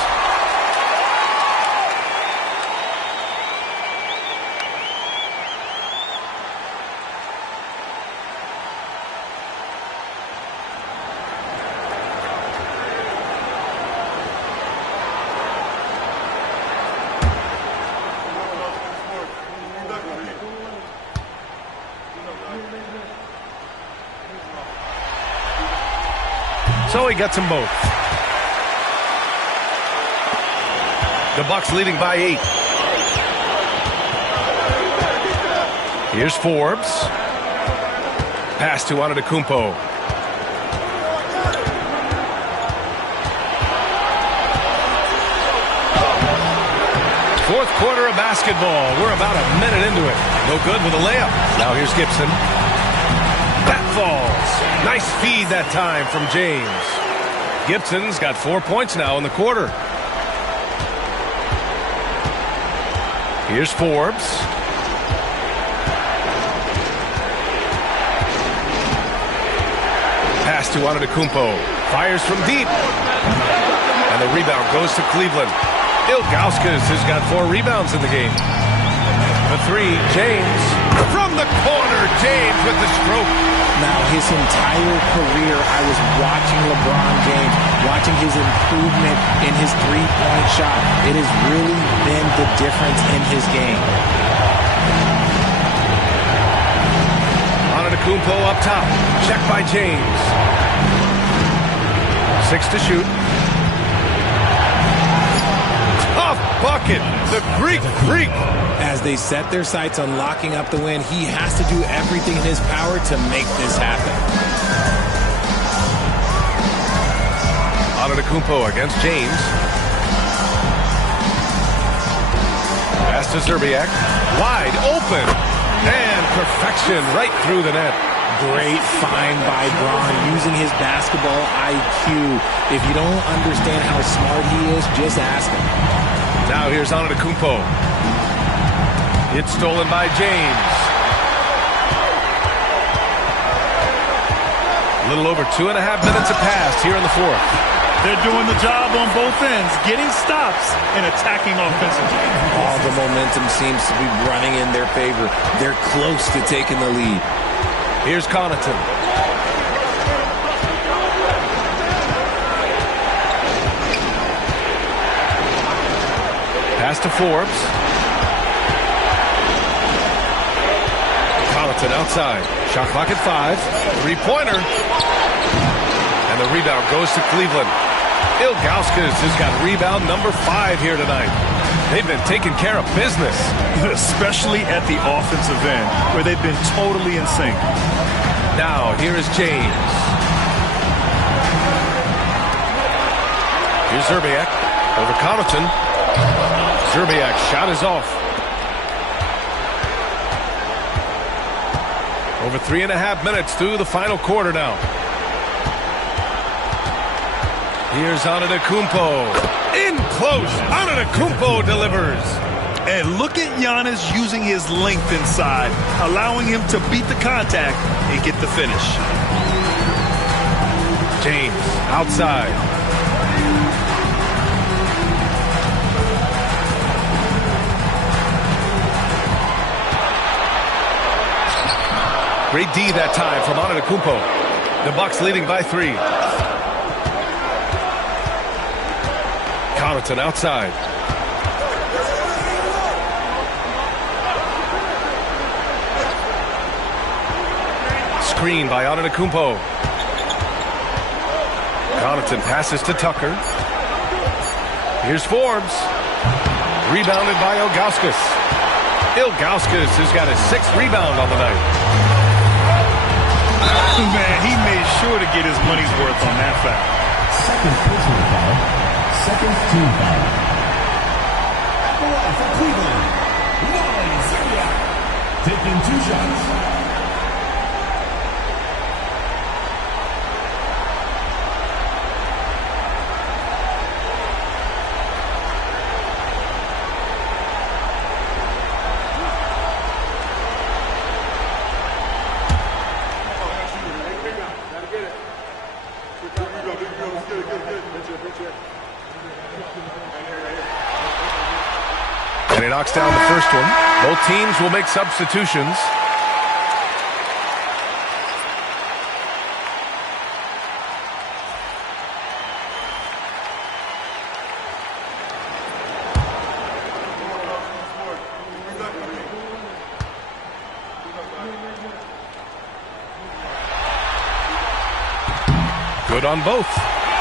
So he gets them both. The Bucks leading by 8. Here's Forbes. Pass to Antetokounmpo. Fourth quarter of basketball. We're about a minute into it. No good with a layup. Now here's Gibson. That falls. Nice feed that time from James. Gibson's got 4 points now in the quarter. Here's Forbes. Pass to Antetokounmpo. Fires from deep. And the rebound goes to Cleveland. Ilgauskas has got 4 rebounds in the game. The 3, James. From the corner, James with the stroke. Now, his entire career, I was watching LeBron James, watching his improvement in his three-point shot. It has really been the difference in his game. Antetokounmpo up top. Check by James. 6 to shoot. Tough bucket. The Greek Freak. As they set their sights on locking up the win, he has to do everything in his power to make this happen. Antetokounmpo against James. Pass to Zerbiak. Wide open. And perfection right through the net. Great find by Braun, using his basketball IQ. If you don't understand how smart he is, just ask him. Now here's Antetokounmpo. It's stolen by James. A little over 2.5 minutes have passed here in the fourth. They're doing the job on both ends, getting stops and attacking offensively. All the momentum seems to be running in their favor. They're close to taking the lead. Here's Connaughton. Pass to Forbes. Connaughton outside. Shot clock at 5. Three-pointer. And the rebound goes to Cleveland. Ilgauskas has got rebound number 5 here tonight. They've been taking care of business. Especially at the offensive end, where they've been totally in sync. Now, here is James. Here's Zerbiak. Over Connaughton. Zerbiak's shot is off. Over 3.5 minutes through the final quarter now. Here's Antetokounmpo. In close. Antetokounmpo delivers. And look at Giannis using his length inside, allowing him to beat the contact and get the finish. James outside. Great D that time from Antetokounmpo. The Bucks leading by 3. Connaughton outside. Screen by Antetokounmpo. Connaughton passes to Tucker. Here's Forbes. Rebounded by Ilgauskas. Ilgauskas has got his 6th rebound on the night. Man, he made sure to get his money's worth on that foul. Second personal foul. Second team foul. At the line for Cleveland, Wally Zerbiak. Taking 2 shots. And he knocks down the first one. Both teams will make substitutions. Good on both.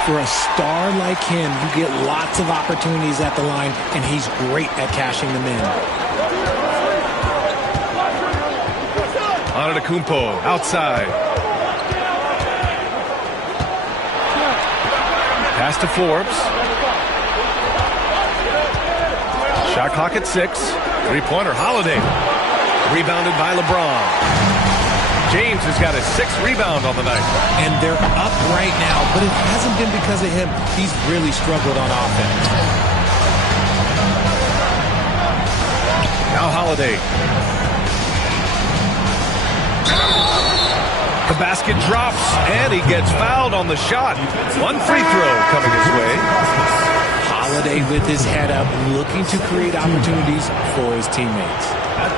For a star like him, you get lots of opportunities at the line, and he's great at cashing them in. Antetokounmpo outside. Pass to Forbes. Shot clock at 6. Three-pointer, Holiday. Rebounded by LeBron. James has got his 6th rebound on the night. And they're up right now, but it hasn't been because of him. He's really struggled on offense. Now Holiday. The basket drops, and he gets fouled on the shot. One free throw coming his way. Holiday with his head up, looking to create opportunities for his teammates.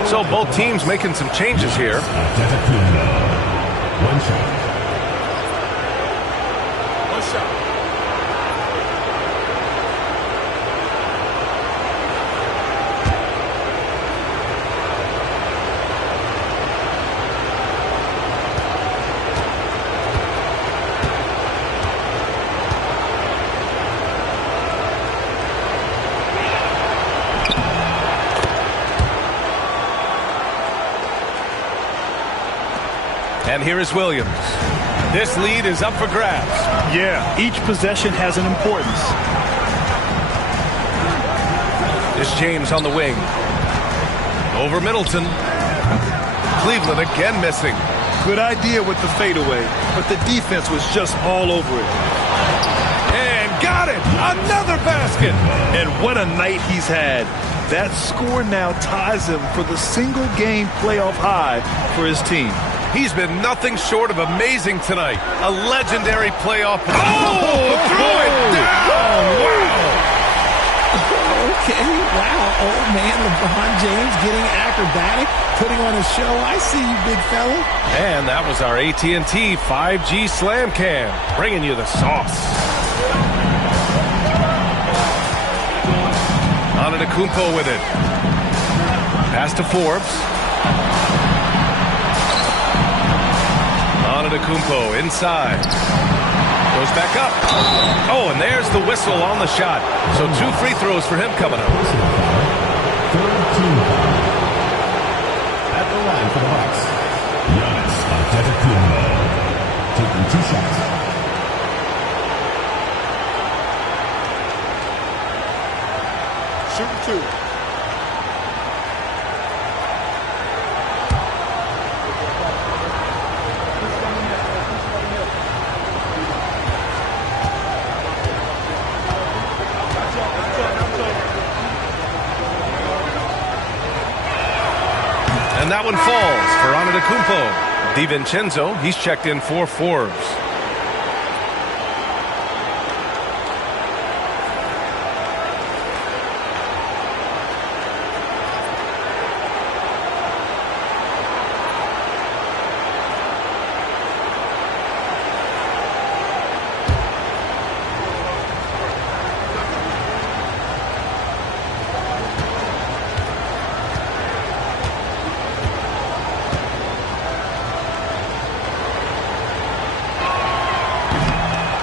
So both teams making some changes here. One shot. And here is Williams. This lead is up for grabs. Yeah, each possession has an importance. This James on the wing. Over Middleton. Cleveland again missing. Good idea with the fadeaway, but the defense was just all over it. And got it! Another basket! And what a night he's had. That score now ties him for the single-game playoff high for his team. He's been nothing short of amazing tonight. A legendary playoff. Oh, threw it down! Wow! Okay, wow. Old man LeBron James getting acrobatic, putting on a show. I see you, big fella. And that was our AT&T 5G Slam Cam, bringing you the sauce. Antetokounmpo with it. Pass to Forbes. Antetokounmpo inside. Goes back up. Oh, and there's the whistle on the shot. So 2 free throws for him coming up. Third team foul. At the line for the Bucks, Giannis Antetokounmpo. Taking 2 shots. Shooting 2. And that one falls for Antetokounmpo. DiVincenzo, he's checked in for Forbes.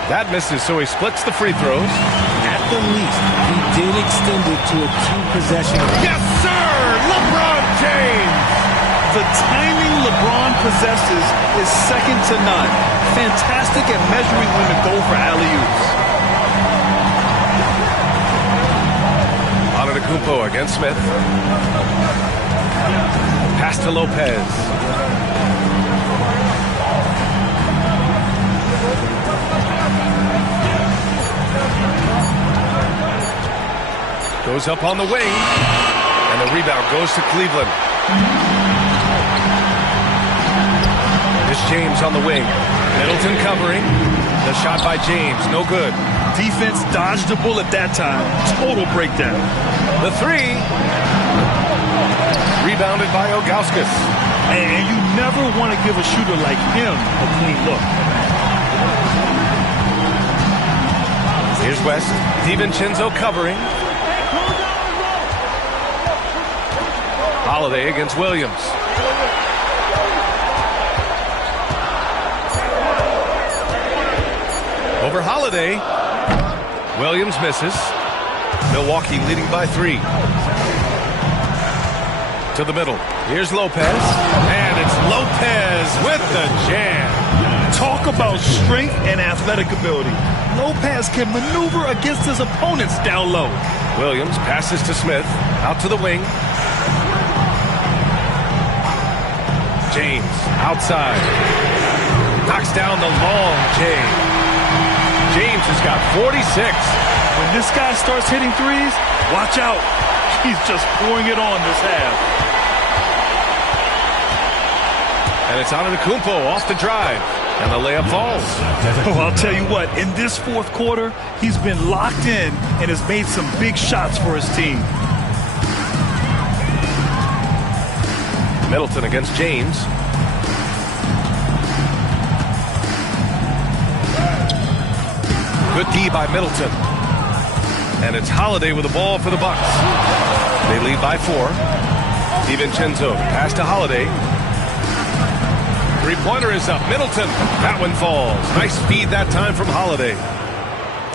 That misses, so he splits the free throws. At the least, he did extend it to a 2-possession. Yes, sir! LeBron James! The timing LeBron possesses is second to none. Fantastic at measuring when to go for alley-oops. Antetokounmpo against Smith. Pass to Lopez. Goes up on the wing, and the rebound goes to Cleveland. This James on the wing. Middleton covering. The shot by James, no good. Defense dodged the bullet that time. Total breakdown. The 3. Rebounded by Ilgauskas. And you never want to give a shooter like him a clean look. Here's West. DiVincenzo covering. Holiday against Williams. for Holiday. Williams misses. Milwaukee leading by 3. To the middle. Here's Lopez. And it's Lopez with the jam. Talk about strength and athletic ability. Lopez can maneuver against his opponents down low. Williams passes to Smith. Out to the wing. James outside. Knocks down the long J. James has got 46. When this guy starts hitting threes, watch out. He's just pouring it on this half. And it's Antetokounmpo off the drive. And the layup falls. Oh, I'll tell you what, in this fourth quarter, he's been locked in and has made some big shots for his team. Middleton against James. Good D by Middleton. And it's Holiday with the ball for the Bucks. They lead by 4. DiVincenzo pass to Holiday. Three-pointer is up. Middleton. That one falls. Nice feed that time from Holiday.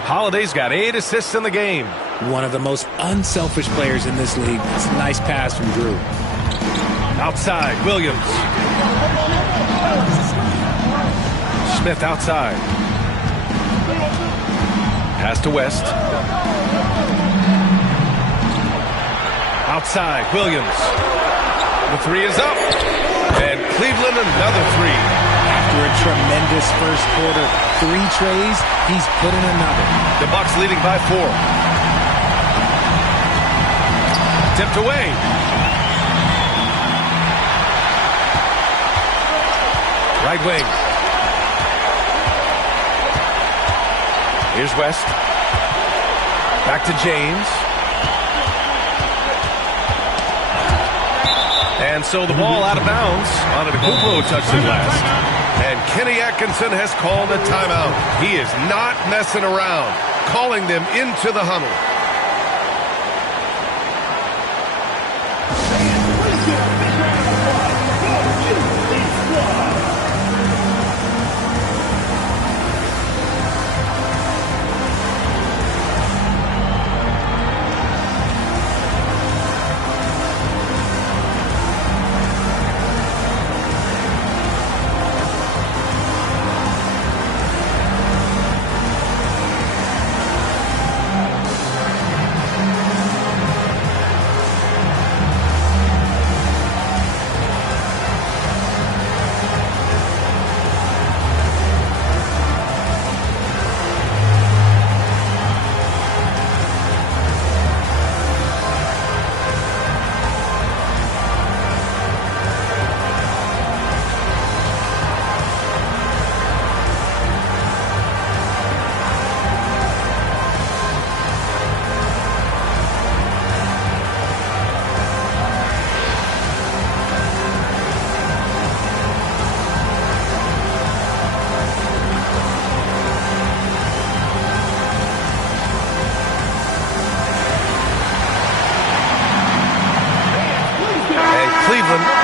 Holiday's got 8 assists in the game. One of the most unselfish players in this league. It's a nice pass from Drew. Outside, Williams. Smith outside. Pass to West. Outside, Williams. The 3 is up. And Cleveland another 3. After a tremendous first quarter, 3 trays, he's put in another. The Bucks leading by 4. Tipped away. Right wing. Here's West. Back to James. And so the ball out of bounds. Antetokounmpo touched it last. And Kenny Atkinson has called a timeout. He is not messing around. Calling them into the huddle.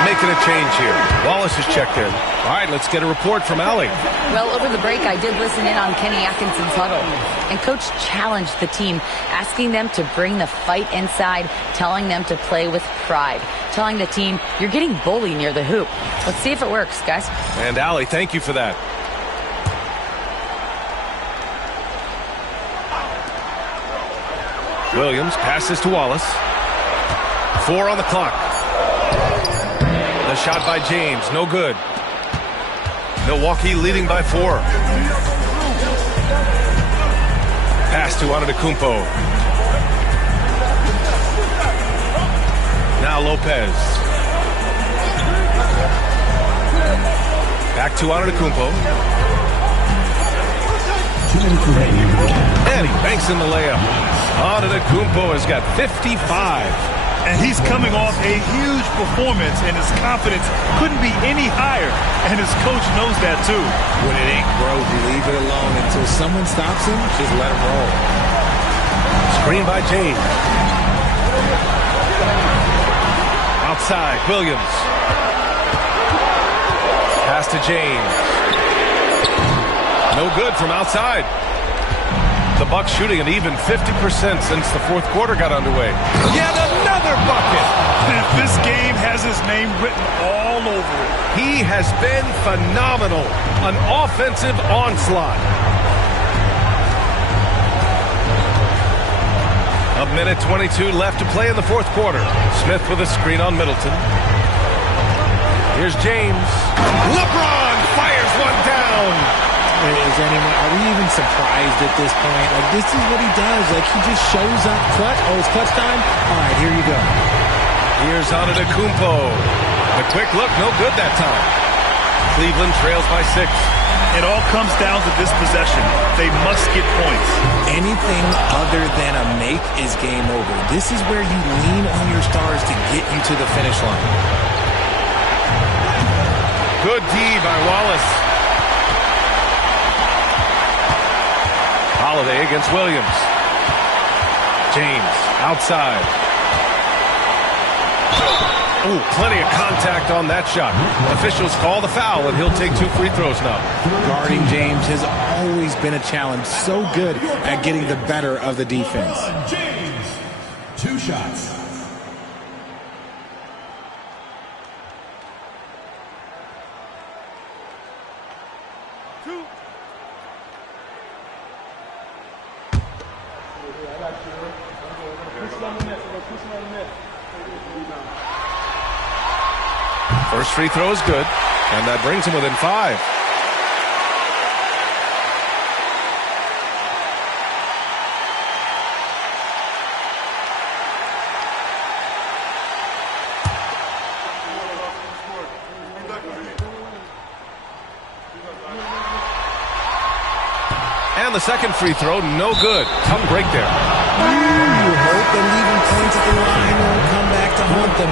Making a change here. Wallace is checked in. All right, let's get a report from Allie. Well, over the break, I did listen in on Kenny Atkinson's huddle. And Coach challenged the team, asking them to bring the fight inside, telling them to play with pride, telling the team, you're getting bullied near the hoop. Let's see if it works, guys. And Allie, thank you for that. Williams passes to Wallace. 4 on the clock. The shot by James, no good. Milwaukee leading by 4. Pass to Antetokounmpo. Now Lopez. Back to Antetokounmpo. And he banks in the layup. Antetokounmpo has got 55. And he's coming off a huge performance, and his confidence couldn't be any higher. And his coach knows that, too. When it ain't broke, leave it alone until someone stops him. Just let him roll. Screen by James. Outside, Williams. Pass to James. No good from outside. The Bucks shooting an even 50% since the fourth quarter got underway. Yet another bucket. This game has his name written all over it. He has been phenomenal. An offensive onslaught. A minute 22 left to play in the fourth quarter. Smith with a screen on Middleton. Here's James. LeBron fires one down. Are we even surprised at this point? Like, this is what he does. Like, he just shows up clutch. Oh, it's clutch time? All right, here you go. Here's Antetokounmpo. The quick look, no good that time. Cleveland trails by 6. It all comes down to this possession. They must get points. Anything other than a make is game over. This is where you lean on your stars to get you to the finish line. Good D by Wallace. Holiday against Williams. James outside. Ooh, plenty of contact on that shot. Officials call the foul, and he'll take 2 free throws now. Guarding James has always been a challenge. So good at getting the better of the defense. James, 2 shots. First free throw is good, and that brings him within 5. And the second free throw, no good. Tough break there. You hope that leaving points at the line will come back to haunt them.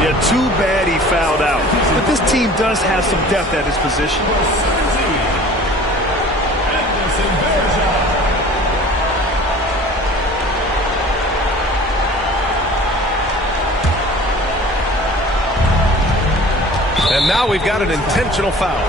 Yeah, too bad he fouled out. But this team does have some depth at his position. And now we've got an intentional foul.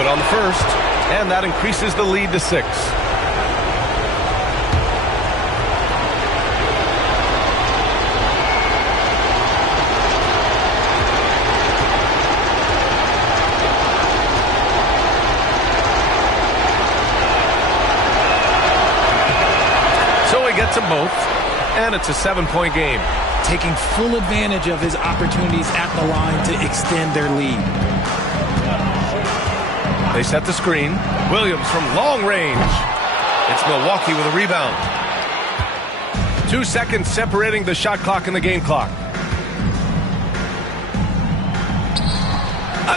On the first, and that increases the lead to 6. So he gets them both, and it's a 7-point game. Taking full advantage of his opportunities at the line to extend their lead. They set the screen. Williams from long range. It's Milwaukee with a rebound. 2 seconds separating the shot clock and the game clock.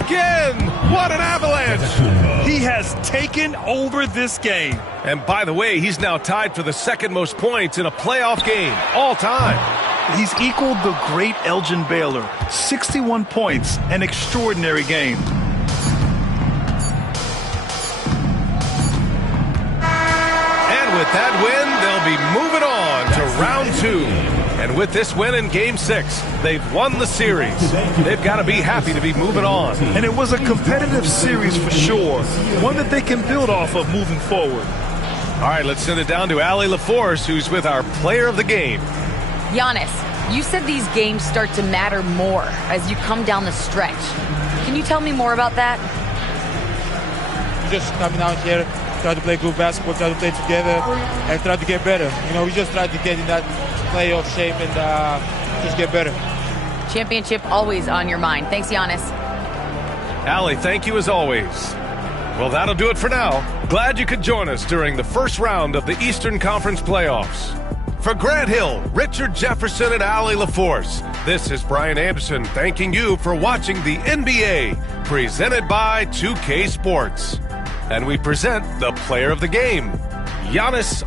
Again! What an avalanche! He has taken over this game. And by the way, he's now tied for the second most points in a playoff game all time. He's equaled the great Elgin Baylor. 61 points, an extraordinary game. With that win, they'll be moving on to round 2. And with this win in Game 6, they've won the series. They've got to be happy to be moving on. And it was a competitive series for sure, one that they can build off of moving forward. All right, let's send it down to Allie LaForce, who's with our player of the game. Giannis, you said these games start to matter more as you come down the stretch. Can you tell me more about that? Just coming out here, try to play good basketball, try to play together, and try to get better. You know, we just try to get in that playoff shape and just get better. Championship always on your mind. Thanks, Giannis. Allie, thank you as always. Well, that'll do it for now. Glad you could join us during the first round of the Eastern Conference playoffs. For Grant Hill, Richard Jefferson, and Allie LaForce, this is Brian Anderson thanking you for watching the NBA, presented by 2K Sports. And we present the player of the game, Giannis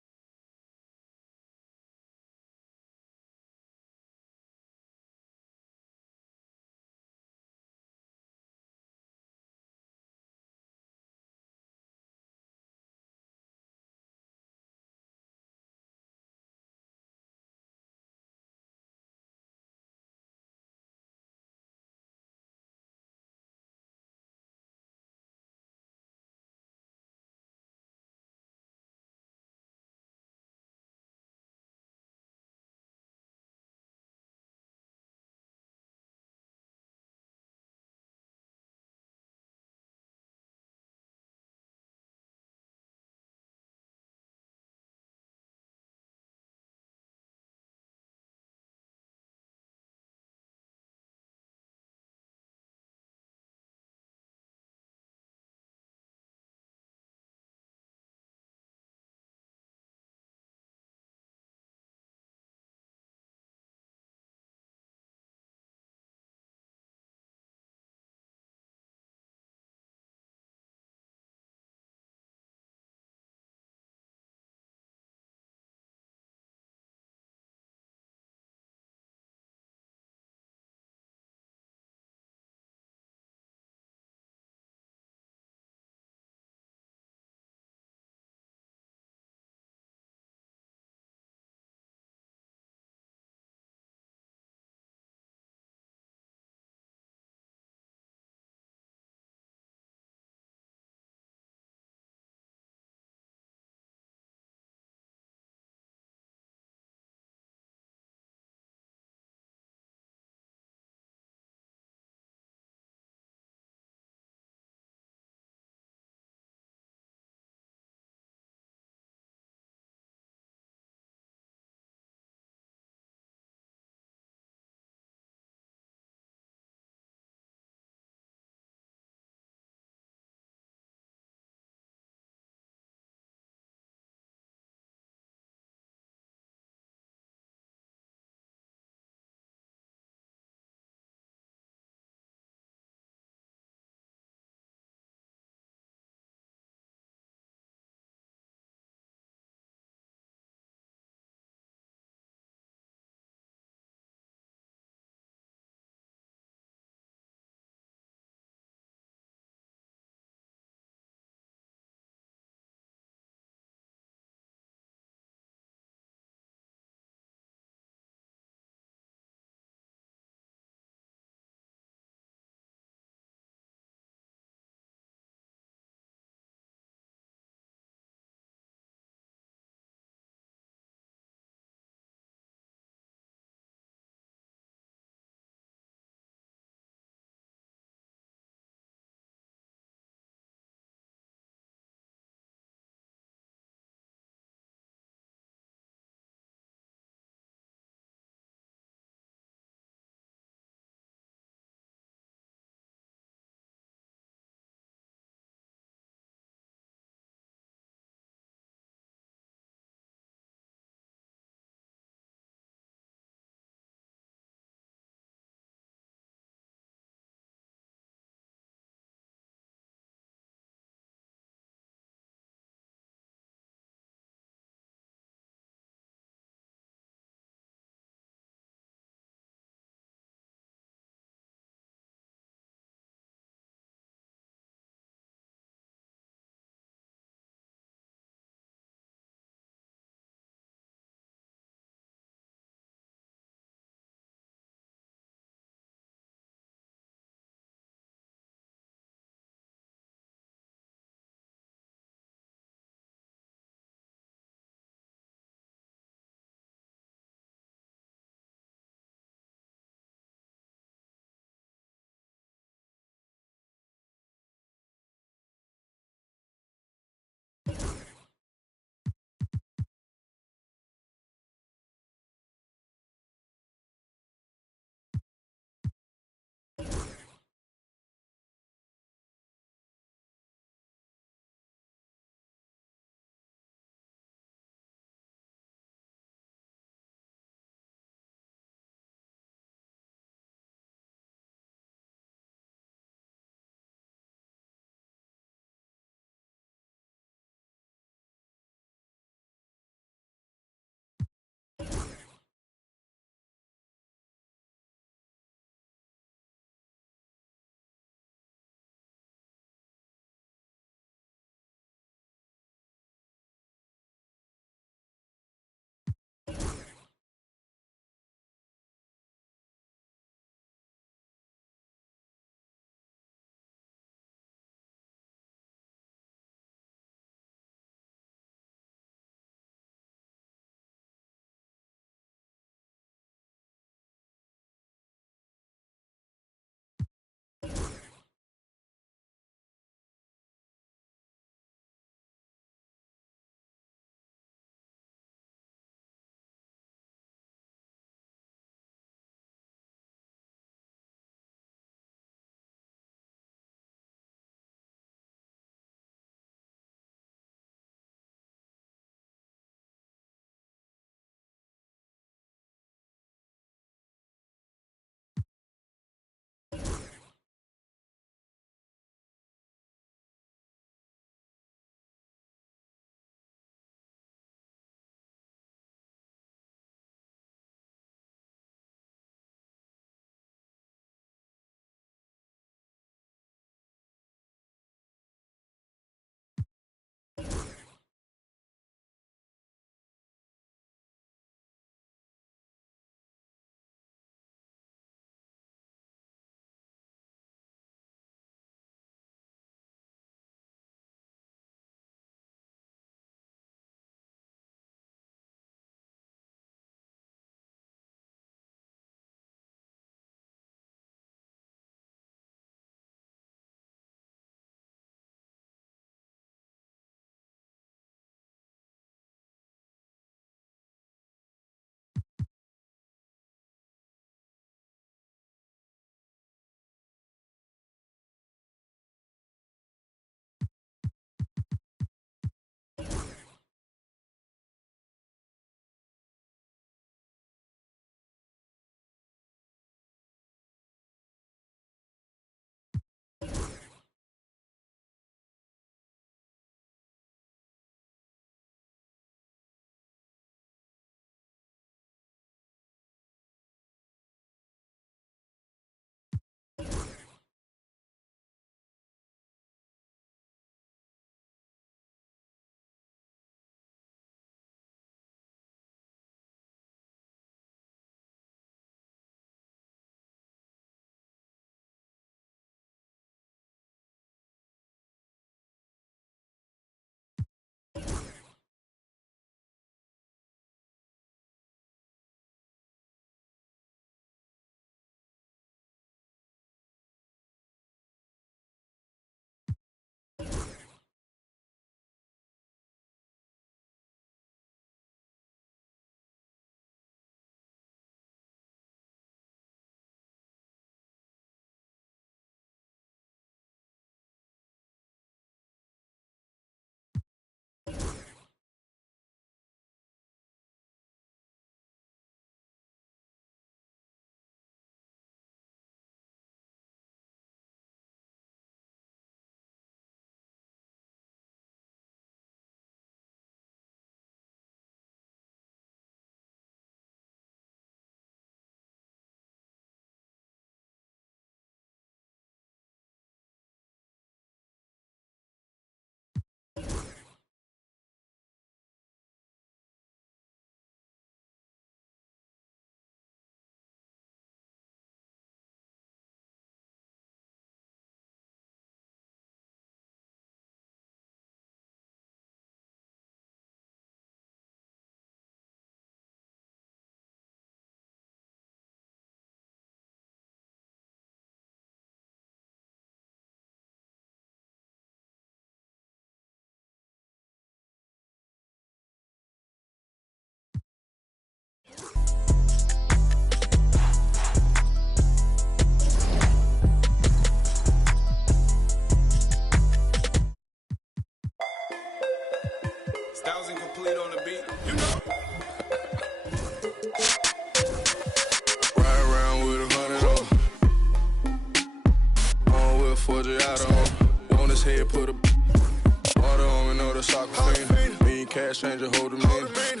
you put a water on me, know the soccer fiend. Me and cash changer, hold them in.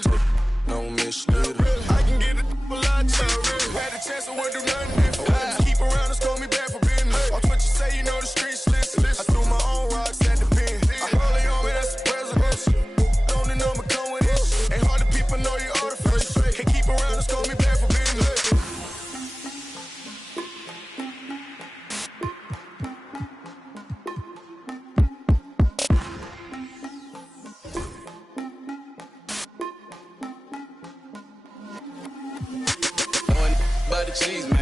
Don't mislead her. I can get it a lot cheaper. Had a chance, I wouldn't do nothing different. Just keep around and scold me back for business. Watch what you say, you know the streets listen. I threw my own rocks at the pen. I hold it on me, that's the presidential. Don't need no come with this. Ain't hard to people know you artificial. Can't keep around and scold me back for business. By the cheese, man.